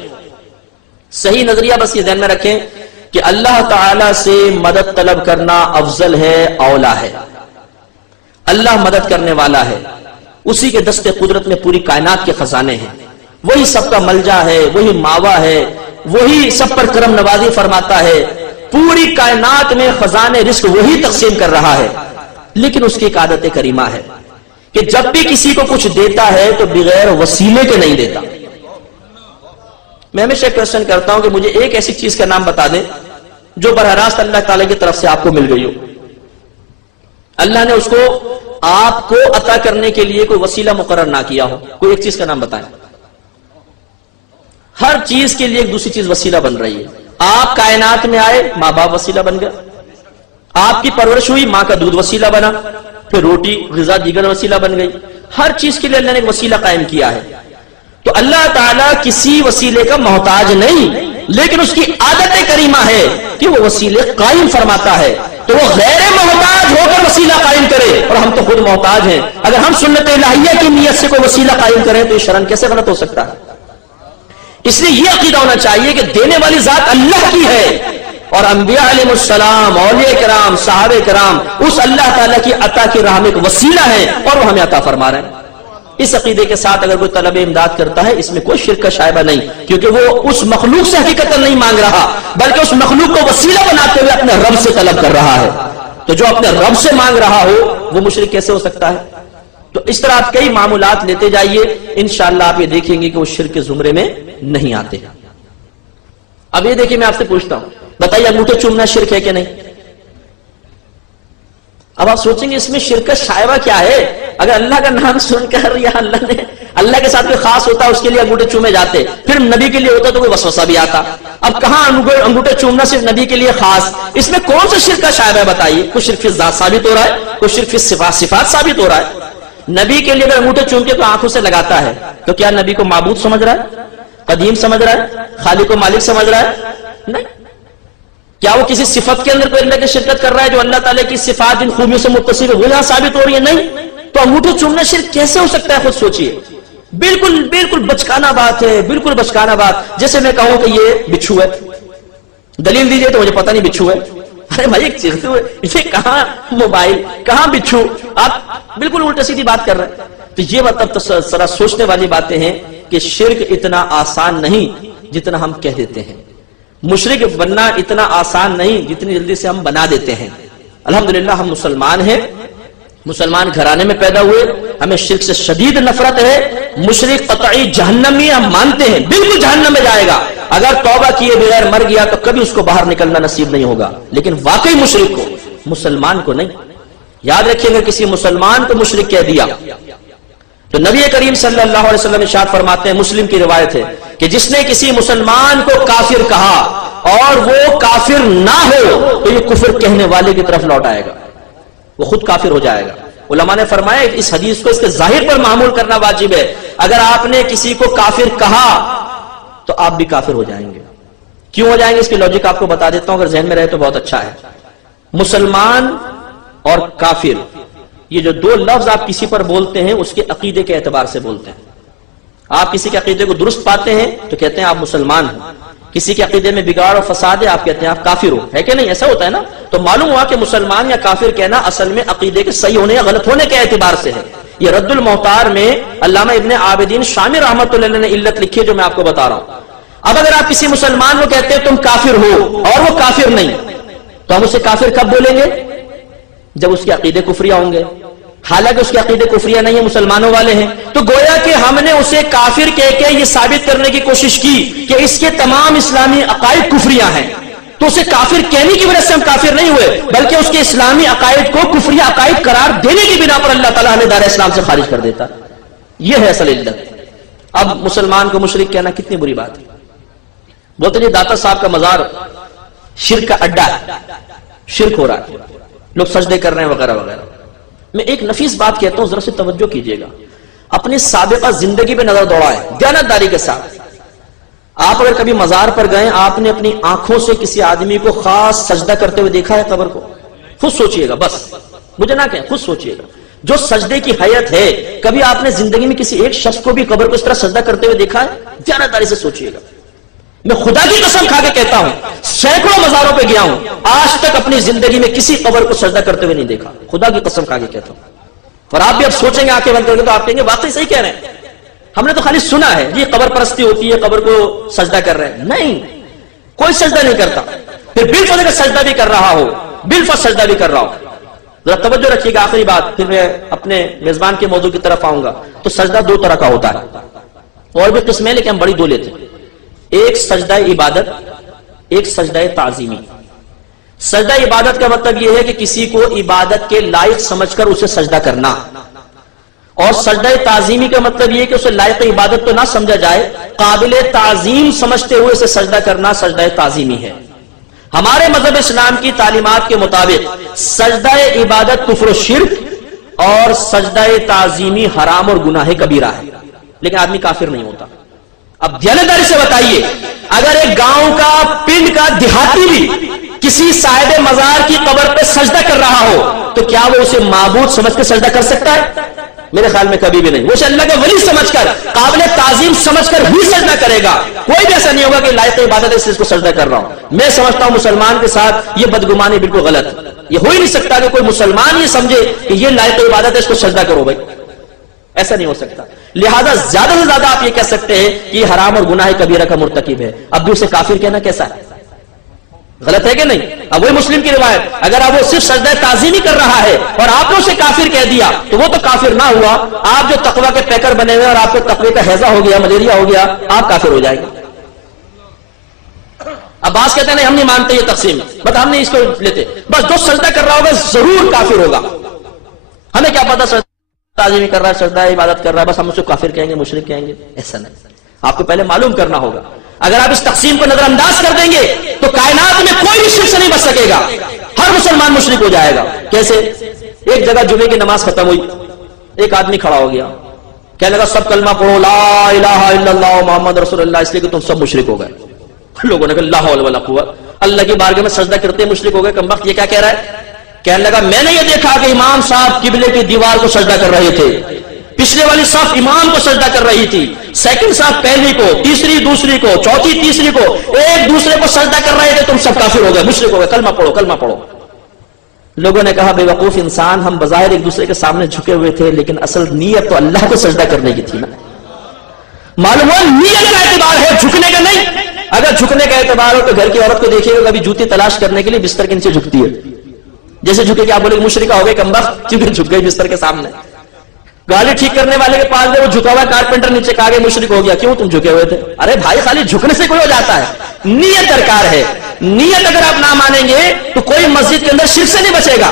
صحیح نظریہ بس یہ ذہن میں رکھیں کہ اللہ تعالیٰ سے مدد طلب کرنا افضل ہے، اولا ہے۔ اللہ مدد کرنے والا ہے، اسی کے دست قدرت میں پوری کائنات کے خزانے ہیں، وہی سب کا ملجا ہے، وہی ماوا ہے، وہی سب پر کرم نوازی فرماتا ہے، پوری کائنات میں خزانے رزق وہی تقسیم کر رہا ہے۔ لیکن اس کی ایک عادت کریمہ ہے کہ جب بھی کسی کو کچھ دیتا ہے تو بغیر وسیلے کے نہیں دیتا۔ میں ہمیشہ کوشچن کرتا ہوں کہ مجھے ایک ایسی چیز کا نام بتا دیں جو براہ راست اللہ تعالیٰ کی طرف سے آپ کو مل گئی ہو، اللہ نے اس کو آپ کو عطا کرنے کے لیے کوئی وسیلہ مقرر نہ کیا ہو، کوئی ایک چیز کا نام بتائیں۔ ہر چیز کے لیے ایک دوسری چیز وسیلہ بن رہی ہے۔ آپ کائنات میں آئے، ماں باپ وسیلہ بن گیا، آپ کی پرورش ہوئی، ماں کا دودھ وسیلہ بنا، پھر روٹی غذا دیگر وسیلہ بن گئی۔ ہر چیز کے لیے اللہ نے ایک وسیلہ قائم کیا ہے۔ تو اللہ تعالیٰ کسی وسیلے کا محتاج نہیں، لیکن اس کی عادت کریمہ ہے کہ وہ وسیلے قائم فرماتا ہے، تو وہ غیر محتاج ہو کر وسیلہ قائم کرے، اور ہم تو خود محتاج ہیں۔ اگر ہم سنت الہیہ کی نیت سے کوئی وسیلہ قائم کریں تو یہ شرعاً کیسے غلط ہو سکتا ہے؟ اس لیے یہ عقیدہ ہونا چاہیے کہ دینے والی ذات اللہ کی ہے، اور انبیاء علیہ السلام، اولیاء کرام، صحابہ کرام اس اللہ تعالیٰ کی عطا کی راہ میں ایک وسیلہ ہے، اور وہ ہمیں عطا فرما رہے ہیں۔ اس عقیدے کے ساتھ اگر کوئی طلب امداد کرتا ہے، اس میں کوئی شرک کا شائبہ نہیں، کیونکہ وہ اس مخلوق سے حقیقت نہیں مانگ رہا، بلکہ اس مخلوق کو وسیلہ بناتے ہوئے اپنے رب سے طلب کر رہا ہے۔ تو جو اپنے رب سے مانگ رہا ہو وہ مشرک کیسے ہو سکتا ہے؟ تو اس طرح آپ کئی معمولات لیتے جائیے، انشاءاللہ آپ یہ دیکھیں گے کہ وہ شرک کے زمرے میں نہیں آتے۔ اب یہ دیکھیں، میں آپ سے پوچھتا ہوں، بتائیے انگوٹھے چومنا شرک ہے کہ نہیں؟ اب آپ سوچیں گے اس میں شرک کا شائبہ کیا ہے؟ اگر اللہ کا نام سن کر یا اللہ کے ساتھ کوئی خاص ہوتا اس کے لیے انگوٹھے چومے جاتے، پھر نبی کے لیے ہوتا تو کوئی وسوسہ بھی آتا۔ اب کہاں انگوٹھے چومنا صرف نبی کے لیے خاص، اس میں کون سا شرک کا شائبہ ہے بتائیے؟ کوئی شرک فی ذات ثابت ہو رہا ہے، کوئی شرک فی صفات ثابت ہو رہا ہے۔ نبی کے لیے اگر انگوٹھے چوم کے تو آنکھوں سے لگاتا ہے، تو کیا نبی کو معبود سمجھ رہا ہے، قدیم سمجھ رہا ہے، خالق و مالک سمجھ رہا ہے؟ نہیں۔ کیا وہ کسی صفت کے اندر کوئی اللہ کی شرکت کر رہا ہے جو اللہ تعالیٰ کی صفات ان خوبیوں سے متصف ہے وہ یہاں ثابت ہو رہی ہے؟ نہیں۔ تو انگوٹھے چومنا شرک کیسے ہو سکتا ہے؟ خود سوچئے، بالکل بچکانا بات ہے، بالکل بچکانا بات۔ جیسے میں کہوں کہ یہ بچھو ہے، دلیل دیجئے تو مجھے پتہ نہیں بچھو ہے۔ ارے بھائی ایک چیز تو یہ کہاں موبائل، کہاں بچھو، آپ بالکل الٹا سیدھی بات کر رہے ہیں۔ تو یہ مطلب ذرا سوچنے والی باتیں ہیں کہ شرک اتنا آسان نہیں جتنا ہم کہہ دیتے ہیں. مشرک بننا اتنا آسان نہیں جتنی جلدی سے ہم بنا دیتے ہیں. الحمدللہ ہم مسلمان ہیں، مسلمان گھرانے میں پیدا ہوئے، ہمیں شرک سے شدید نفرت ہے. مشرک قطعی جہنمی ہم مانتے ہیں، بالکل جہنم میں جائے گا. اگر توبہ کیے بغیر مر گیا تو کبھی اس کو باہر نکلنا نصیب نہیں ہوگا. لیکن واقعی مشرک کو، مسلمان کو نہیں. یاد رکھیں گے کسی مسلمان کو مشرک کہہ دیا تو نبی کریم صلی اللہ علیہ وسلم ارشاد فرماتے ہیں، مسلم کی روایت ہے کہ جس نے کسی مسلمان کو کافر کہا اور وہ کافر نہ ہو تو یہ کفر کہنے والے کی طرف لوٹ آئے گا، وہ خود کافر ہو جائے گا. علماء نے فرمایا اس حدیث کو اس کے ظاہر پر معمول کرنا واجب ہے. اگر آپ نے کسی کو کافر کہا تو آپ بھی کافر ہو جائیں گے. کیوں ہو جائیں گے اس کی لاجک آپ کو بتا دیتا ہوں، اگر ذہن میں رہے تو بہت اچھا ہے. مسلمان اور کافر یہ جو دو لفظ آپ کسی پر بولتے ہیں اس کے عقیدے کے اعتبار سے بولتے ہیں. آپ کسی کے عقیدے کو درست پاتے ہیں تو کہتے ہیں آپ مسلمان ہیں. کسی کے عقیدے میں بگاڑ اور فساد ہے آپ کہتے ہیں آپ کافر ہو. ہے کہ نہیں؟ ایسا ہوتا ہے نا. تو معلوم ہوا کہ مسلمان یا کافر کہنا اصل میں عقیدے کے صحیح ہونے یا غلط ہونے کے اعتبار سے ہے. یہ رد المحتار میں علامہ ابن عابدین شامی رحمۃ اللہ علیہ نے علت لکھی ہے جو میں آپ کو بتا رہا ہوں. اب اگر آپ کسی مسلمان کو کہتے ہیں تم کافر ہو اور وہ کافر نہیں تو ہم اسے کافر کب بولیں گے؟ جب اس کے عقیدے کفریہ ہوں گے. حالانکہ اس کے عقیدے کفریہ نہیں ہے، مسلمانوں والے ہیں. تو گویا کہ ہم نے اسے کافر کہہ کے یہ ثابت کرنے کی کوشش کی کہ اس کے تمام اسلامی عقائد کفریہ ہیں. تو اسے کافر کہنے کی وجہ سے ہم کافر نہیں ہوئے، بلکہ اس کے اسلامی عقائد کو کفریہ عقائد قرار دینے کی بنا پر اللہ تعالیٰ ہمیں دار اسلام سے خارج کر دیتا. یہ ہے اصل علت. اب مسلمان کو مشرک کہنا کتنی بری بات ہے. بولتے ہیں داتا صاحب کا مزار شرک کا اڈا ہے، شرک ہو رہا ہے، لوگ سجدے کر رہے ہیں وغیرہ وغیرہ. میں ایک نفیس بات کہتا ہوں، ذرا سے توجہ کیجئے گا. اپنی سابقہ زندگی پہ نظر دوڑائیں دیانتداری کے ساتھ. آپ اگر کبھی مزار پر گئے، آپ نے اپنی آنکھوں سے کسی آدمی کو خاص سجدہ کرتے ہوئے دیکھا ہے قبر کو؟ خود سوچئے گا، بس مجھے نہ کہیں، خود سوچئے گا. جو سجدے کی حیت ہے، کبھی آپ نے زندگی میں کسی ایک شخص کو بھی قبر کو اس طرح سجدہ کرتے ہوئے دیکھا ہے؟ دیانتداری سے سوچئے گا. میں خدا کی قسم کھا کے کہتا ہوں، سینکڑوں مزاروں پہ گیا ہوں، آج تک اپنی زندگی میں کسی قبر کو سجدہ کرتے ہوئے نہیں دیکھا. خدا کی قسم کھا کے کہتا ہوں. اور آپ بھی اب سوچیں گے آنکھیں بند کر کے تو آپ کہیں گے واقعی صحیح کہہ رہے ہیں، ہم نے تو خالی سنا ہے یہ قبر پرستی ہوتی ہے، قبر کو سجدہ کر رہے ہیں. نہیں، کوئی سجدہ نہیں کرتا. پھر بالفرض اگر سجدہ بھی کر رہا ہو، بالفرض سجدہ بھی کر رہا ہو، ذرا توجہ رکھیے گا. آخری بات، پھر میں اپنے میزبان کے موضوع کی طرف آؤں گا. تو سجدہ دو طرح کا ہوتا ہے، اور بھی قسمیں لیکن ہم بڑی دو لیتے ہیں. ایک سجدہ عبادت، ایک سجدہ تعظیمی. سجدہ عبادت کا مطلب یہ ہے کہ کسی کو عبادت کے لائق سمجھ کر اسے سجدہ کرنا، اور سجدہ تعظیمی کا مطلب یہ ہے کہ اسے لائق عبادت تو نہ سمجھا جائے، قابل تعظیم سمجھتے ہوئے اسے سجدہ کرنا سجدہ تعظیمی ہے. ہمارے مذہب اسلام کی تعلیمات کے مطابق سجدہ عبادت کفر و شرک اور سجدہ تعظیمی حرام اور گناہ کبیرہ ہے، لیکن آدمی کافر نہیں ہوتا. اب دیانتداری سے بتائیے، اگر ایک گاؤں کا، پنڈ کا دیہاتی بھی کسی صاحب مزار کی قبر پہ سجدہ کر رہا ہو تو کیا وہ اسے معبود سمجھ کر سجدہ کر سکتا ہے؟ میرے خیال میں کبھی بھی نہیں. وہ اسے اللہ کا ولی سمجھ کر، قابل تعظیم سمجھ کر ہی سجدہ کرے گا. کوئی بھی ایسا نہیں ہوگا کہ لائق عبادت ہے اس کو سجدہ کر رہا ہوں. میں سمجھتا ہوں مسلمان کے ساتھ یہ بدگمانی بالکل غلط. یہ ہو ہی نہیں سکتا کہ کوئی مسلمان یہ سمجھے کہ یہ لائق عبادت ہے اس کو سجدہ کرو. بھائی ایسا نہیں ہو سکتا. لہذا زیادہ سے زیادہ آپ یہ کہہ سکتے ہیں کہ یہ حرام اور گناہ کبیرہ کا مرتکب ہے. اب بھی اسے کافر کہنا کیسا ہے؟ غلط ہے کہ نہیں؟ اب وہی مسلم کی روایت، اگر اب وہ صرف سجدہ تعظیمی کر رہا ہے اور آپ نے اسے کافر کہہ دیا تو وہ تو کافر نہ ہوا. آپ جو تقوی کے پیکر بنے ہوئے اور آپ کو تقوی کا ہیضہ ہو گیا، ملیریا ہو گیا، آپ کافر ہو جائیں گے. اب بعض کہتے ہیں نہیں ہم نہیں مانتے یہ تقسیم، بس ہم نہیں اس کو لیتے. بس جو سجدہ کر رہا ہوگا ضرور کافر ہوگا. ہمیں کیا پتا سجدہ تعظیمی کر رہا ہے، سجدہ عبادت کر رہا ہے، بس ہم اسے کافر کہیں گے، مشرک کہیں گے؟ ایسا نہیں. آپ کو پہلے معلوم کرنا ہوگا. اگر آپ اس تقسیم کو نظر انداز کر دیں گے تو کائنات میں کوئی بھی شرک سے نہیں بچ سکے گا. ہر مسلمان مشرک ہو جائے گا. کیسے؟ ایک جگہ جمعے کی نماز ختم ہوئی، ایک آدمی کھڑا ہو گیا، کہنے لگا سب کلمہ پڑھو لا الہ الا اللہ محمد رسول اللہ، اس لیے کہ تم سب مشرک ہو گئے. لوگوں نے کہا لا حول ولا قوت، اللہ کی بارگاہ میں سجدہ کرتے مشرک ہو گئے. کمبخت یہ کیا کہہ رہا ہے؟ کہنے لگا میں نے یہ دیکھا کہ امام صاحب قبلے کی دیوار کو سجدہ کر رہے تھے، پچھلے والی صف امام کو سجدہ کر رہی تھی، سیکنڈ صف پہلی کو، تیسری دوسری کو، چوتھی تیسری کو، ایک دوسرے کو سجدہ کر رہے تھے. تم سب کافر ہو گئے، مشرک ہو گئے، کلمہ پڑھو کلمہ پڑھو. لوگوں نے کہا بے وقوف انسان، ہم بظاہر ایک دوسرے کے سامنے جھکے ہوئے تھے لیکن اصل نیت تو اللہ کو سجدہ کرنے کی تھی نا. معلوم ہوا نیت کا اعتبار ہے، جھکنے کا نہیں. اگر جھکنے کا اعتبار ہو تو گھر کی عورت کو دیکھیے گا کبھی جوتی تلاش کرنے کے لیے بستر کے نیچے جھکتی ہے، جیسے جھکے کہ آپ بولے مشرکہ ہو گئے کمبخت، کیونکہ جھک گئی بستر کے سامنے. گاڑی ٹھیک کرنے والے کے پاس گئے، وہ جھکا ہوا کارپینٹر نیچے کہا کہ مشرک ہو گیا. کیوں تم جھکے ہوئے تھے؟ ارے بھائی خالی جھکنے سے کوئی ہو جاتا ہے؟ نیت درکار ہے. نیت اگر آپ نہ مانیں گے تو کوئی مسجد کے اندر شرک سے نہیں بچے گا.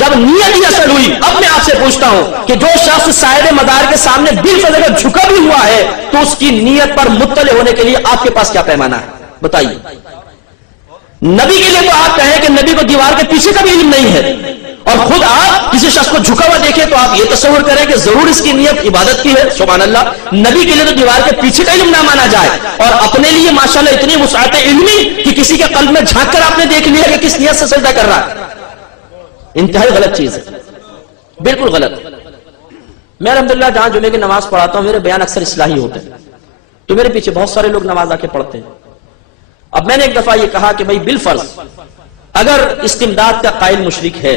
جب نیت ہی اصل ہوئی، اب میں آپ سے پوچھتا ہوں کہ جو شخص صاحب مدار کے سامنے بالفرض اگر جھکا بھی ہوا ہے تو اس کی نیت پر مطلع ہونے کے لیے آپ کے پاس کیا پیمانہ ہے بتائیے؟ نبی کے لیے تو آپ کہیں کہ نبی کو دیوار کے پیچھے کا بھی علم نہیں ہے، اور خود آپ کسی شخص کو جھکا ہوا دیکھیں تو آپ یہ تصور کریں کہ ضرور اس کی نیت عبادت کی ہے. سبحان اللہ. نبی کے لیے تو دیوار کے پیچھے کا علم نہ مانا جائے، اور اپنے لیے ماشاءاللہ اتنی وسعت علمی کہ کسی کے قلب میں جھانک کر آپ نے دیکھ لیا کہ کس نیت سے سجدہ کر رہا ہے. انتہائی غلط چیز ہے، بالکل غلط. میں الحمدللہ جہاں جمعے کی نماز پڑھاتا ہوں میرے بیان اکثر اصلاحی ہوتے ہیں، تو میرے پیچھے بہت سارے لوگ نماز آ کے پڑھتے ہیں. اب میں نے ایک دفعہ یہ کہا کہ بھائی بالفرض اگر استمداد کا قائل مشرک ہے،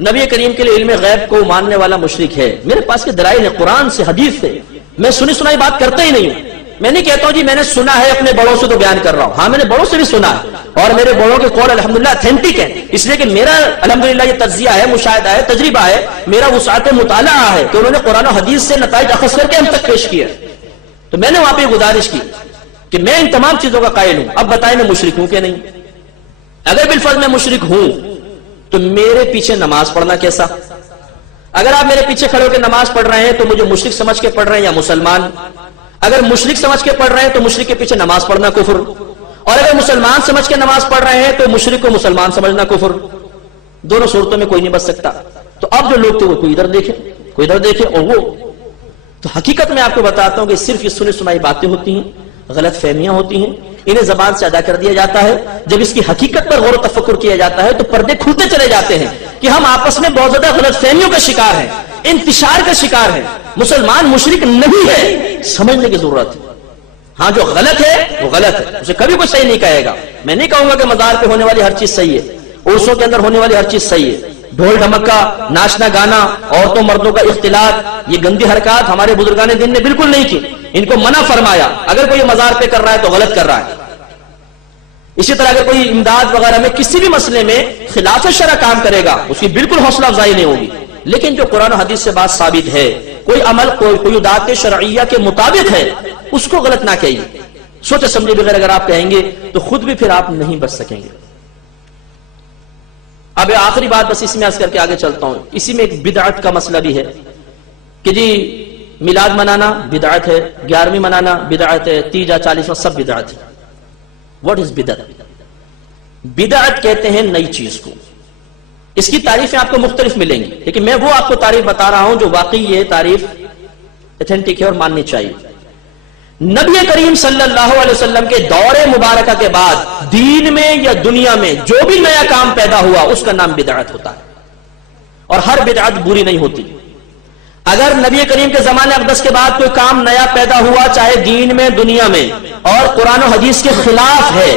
نبی کریم کے لیے علم غیب کو ماننے والا مشرک ہے، میرے پاس کے دلائل ہے قرآن سے حدیث سے، میں سنی سنائی بات کرتا ہی نہیں ہوں. میں نہیں کہتا ہوں جی میں نے سنا ہے اپنے بڑوں سے تو بیان کر رہا ہوں. ہاں میں نے بڑوں سے بھی سنا ہے، اور میرے بڑوں کے قول الحمدللہ اتھینٹک ہے، اس لیے کہ میرا الحمدللہ یہ تجزیہ ہے، مشاہدہ ہے، تجربہ ہے، میرا وسعت مطالعہ ہے کہ انہوں نے قرآن و حدیث سے نتائج اخذ کر کے ہم تک پیش کیا. تو میں نے وہاں پہ گزارش کی کہ میں ان تمام چیزوں کا قائل ہوں. اب بتائیں میں مشرک ہوں کہ نہیں؟ اگر بالفرض میں مشرک ہوں تو میرے پیچھے نماز پڑھنا کیسا؟ اگر آپ میرے پیچھے کھڑے ہو کے نماز پڑھ رہے ہیں تو مجھے مشرک سمجھ کے پڑھ رہے ہیں یا مسلمان؟ اگر مشرک سمجھ کے پڑھ رہے ہیں تو مشرک کے پیچھے نماز پڑھنا کفر، اور اگر مسلمان سمجھ کے نماز پڑھ رہے ہیں تو مشرک کو مسلمان سمجھنا کفر. دونوں صورتوں میں کوئی نہیں بچ سکتا. تو اب جو لوگ تھے وہ کوئی ادھر دیکھے کوئی ادھر دیکھے، اور وہ تو حقیقت میں آپ کو بتاتا ہوں کہ صرف یہ سنی سنائی باتیں ہوتی ہیں، غلط فہمیاں ہوتی ہیں، انہیں زبان سے ادا کر دیا جاتا ہے. جب اس کی حقیقت پر غور و تفکر کیا جاتا ہے تو پردے کھلتے چلے جاتے ہیں کہ ہم آپس میں بہت زیادہ غلط فہمیوں کا شکار ہیں، انتشار کا شکار ہیں. مسلمان مشرک نہیں ہے، سمجھنے کی ضرورت ہے. ہاں جو غلط ہے وہ غلط ہے، اسے کبھی کوئی صحیح نہیں کہے گا. میں نہیں کہوں گا کہ مزار پہ ہونے والی ہر چیز صحیح ہے، عرسوں کے اندر ہونے والی ہر چیز صحیح ہے. ڈھول ڈھمکا، ناچنا گانا، عورتوں مردوں کا اختلاط، یہ گندی حرکات ہمارے بزرگان دین نے بالکل نہیں کی، ان کو منع فرمایا. اگر کوئی مزار پہ کر رہا ہے تو غلط کر رہا ہے. اسی طرح اگر کوئی امداد وغیرہ میں کسی بھی مسئلے میں خلاف شرع کام کرے گا اس کی بالکل حوصلہ افزائی نہیں ہوگی. لیکن جو قرآن و حدیث سے بات ثابت ہے، کوئی عمل کوئی ذات شرعیہ کے مطابق ہے، اس کو غلط نہ کہیے. سوچ سمجھے بغیر اگر آپ کہیں گے تو خود بھی پھر آپ نہیں بچ سکیں گے. اب آخری بات بس اس میں عرض کر کے آگے چلتا ہوں. اسی میں ایک بدعت کا مسئلہ بھی ہے کہ جی میلاد منانا بدعت ہے، 11ویں منانا بدعت ہے، 30 40 سب بدعت ہے. واٹ از بدعت؟ بدعت کہتے ہیں نئی چیز کو. اس کی تعریفیں آپ کو مختلف ملیں گی، لیکن میں وہ آپ کو تعریف بتا رہا ہوں جو واقعی یہ تعریف ایتھینٹک ہے اور ماننی چاہیے. نبی کریم صلی اللہ علیہ وسلم کے دور مبارکہ کے بعد دین میں یا دنیا میں جو بھی نیا کام پیدا ہوا اس کا نام بدعت ہوتا ہے، اور ہر بدعت بری نہیں ہوتی. اگر نبی کریم کے زمانے اقدس کے بعد کوئی کام نیا پیدا ہوا چاہے دین میں دنیا میں اور قرآن و حدیث کے خلاف ہے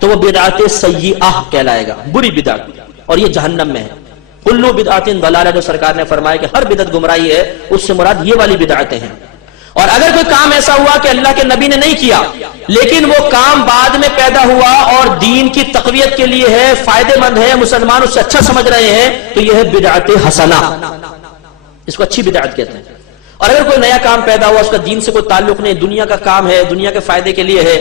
تو وہ بدعت سیئہ کہلائے گا، بری بدعت، اور یہ جہنم میں ہے. کلو بدعت ضلالہ جو سرکار نے فرمایا کہ ہر بدعت گمراہی ہے، اس سے مراد یہ والی بدعتیں ہیں. اور اگر کوئی کام ایسا ہوا کہ اللہ کے نبی نے نہیں کیا لیکن وہ کام بعد میں پیدا ہوا اور دین کی تقویت کے لیے ہے، فائدے مند ہے، مسلمان اس سے اچھا سمجھ رہے ہیں، تو یہ ہے بدعت حسنہ، اس کو اچھی بدعت کہتے ہیں. اور اگر کوئی نیا کام پیدا ہوا اس کا دین سے کوئی تعلق نہیں، دنیا کا کام ہے، دنیا کے فائدے کے لیے ہے،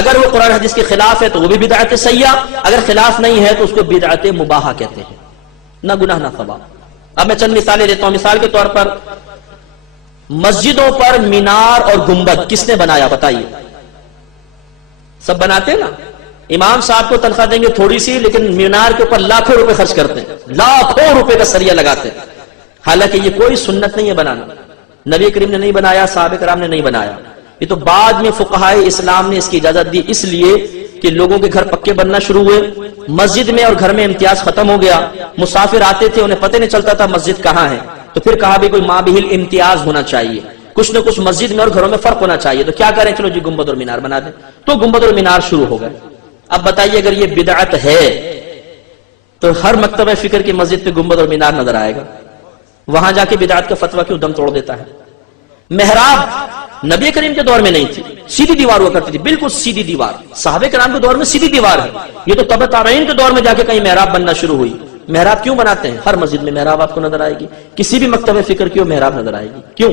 اگر وہ قرآن حدیث کے خلاف ہے تو وہ بھی بدعت سیئہ، اگر خلاف نہیں ہے تو اس کو بدعت مباحہ کہتے ہیں، نہ گناہ نہ ثواب. اب میں چند مثالیں دیتا ہوں. مثال کے طور پر مسجدوں پر مینار اور گنبد کس نے بنایا بتائیے؟ سب بناتے ہیں نا. امام صاحب کو تنخواہ دیں گے تھوڑی سی، لیکن مینار کے اوپر لاکھوں روپے خرچ کرتے ہیں، لاکھوں روپے کا سریا لگاتے ہیں. حالانکہ یہ کوئی سنت نہیں ہے بنانا، نبی کریم نے نہیں بنایا، صحابہ کرام نے نہیں بنایا. یہ تو بعد میں فقہائے اسلام نے اس کی اجازت دی، اس لیے کہ لوگوں کے گھر پکے بننا شروع ہوئے، مسجد میں اور گھر میں امتیاز ختم ہو گیا، مسافر آتے تھے انہیں پتہ نہیں چلتا تھا مسجد کہاں ہے، تو پھر کہا بھی کوئی مابہل امتیاز ہونا چاہیے، کچھ نہ کچھ مسجد میں اور گھروں میں فرق ہونا چاہیے. تو کیا کریں؟ چلو جی گنبد اور مینار بنا دیں. تو گنبد اور مینار شروع ہو گئے. اب بتائیے اگر یہ بدعت ہے تو ہر مکتبہ فکر کی مسجد پہ گنبد اور مینار نظر آئے گا، وہاں جا کے بدعت کا فتویٰ کیوں دم توڑ دیتا ہے؟ محراب نبی کریم کے دور میں نہیں تھی، سیدھی دیوار ہوا کرتی تھی، بالکل سیدھی دیوار. صحابہ کرام کے دور میں سیدھی دیوار ہے. یہ تو تبع تابعین کے دور میں جا کے کہیں محراب بننا شروع ہوئی. محراب کیوں بناتے ہیں؟ ہر مسجد میں محراب آپ کو نظر آئے گی، کسی بھی مکتب فکر کی محراب نظر آئے گی. کیوں؟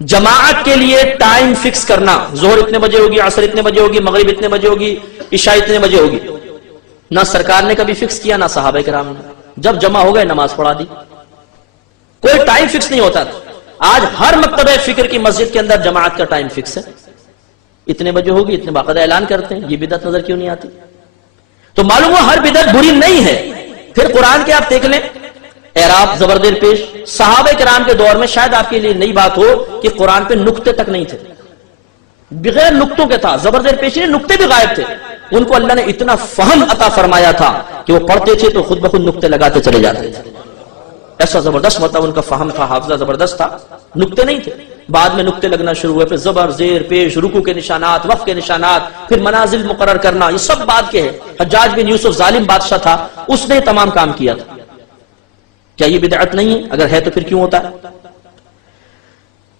جماعت کے لیے ٹائم فکس کرنا، ظہر اتنے بجے ہوگی، عصر اتنے بجے ہوگی، مغرب اتنے بجے ہوگی، عشاء اتنے بجے ہوگی. نہ سرکار نے کبھی فکس کیا، نہ صحابہ کرام نے. جب جمع ہو گئے نماز پڑھا دی، کوئی ٹائم فکس نہیں ہوتا. آج ہر مکتبہ فکر کی مسجد کے اندر جماعت کا ٹائم فکس ہے، اتنے بجے ہوگی، اتنے باقاعدہ اعلان کرتے ہیں. یہ بدعت نظر کیوں نہیں آتی؟ تو معلوم ہو ہر بدعت بری نہیں ہے. پھر قرآن کے آپ دیکھ لیں، اعراب زبردیر پیش. صحابہ کرام کے دور میں شاید آپ کے لیے نئی بات ہو کہ قرآن پہ نقطے تک نہیں تھے، بغیر نقطوں کے تھا. زبردیر پیش نقطے بھی غائب تھے. ان کو اللہ نے اتنا فہم عطا فرمایا تھا کہ وہ پڑھتے تھے تو خود بخود نقطے لگاتے چلے جاتے تھے. ایسا زبردست مطلب ان کا فہم تھا، حافظہ زبردست تھا. نقطے نہیں تھے، بعد میں نقطے لگنا شروع ہوئے. پھر زبر زیر پیش، رکوع کے نشانات، وقف کے نشانات، پھر منازل مقرر کرنا، یہ سب بعد کے ہے. حجاج بن یوسف ظالم بادشاہ تھا، اس نے تمام کام کیا تھا. کیا یہ بدعت نہیں ہے؟ اگر ہے تو پھر کیوں ہوتا ہے؟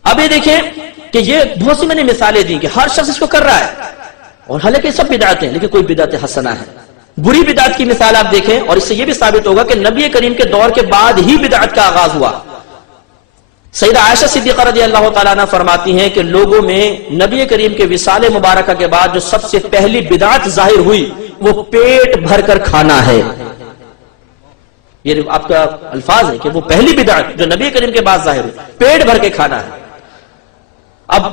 اب یہ دیکھیں کہ یہ بہت سی میں نے مثالیں دی کہ ہر شخص اس کو کر رہا ہے، اور حالانکہ سب بدعتیں ہیں، لیکن کوئی بدعت حسنہ ہے. بری بدعت کی مثال آپ دیکھیں، اور اس سے یہ بھی ثابت ہوگا کہ نبی کریم کے دور کے بعد ہی بدعت کا آغاز ہوا. سیدہ عائشہ صدیقہ رضی اللہ تعالیٰ عنہ فرماتی ہیں کہ لوگوں میں نبی کریم کے وصال مبارکہ کے بعد جو سب سے پہلی بدعت ظاہر ہوئی وہ پیٹ بھر کر کھانا ہے. یہ آپ کا الفاظ ہے کہ وہ پہلی بدعت جو نبی کریم کے بعد ظاہر ہوئی، پیٹ بھر کے کھانا ہے. اب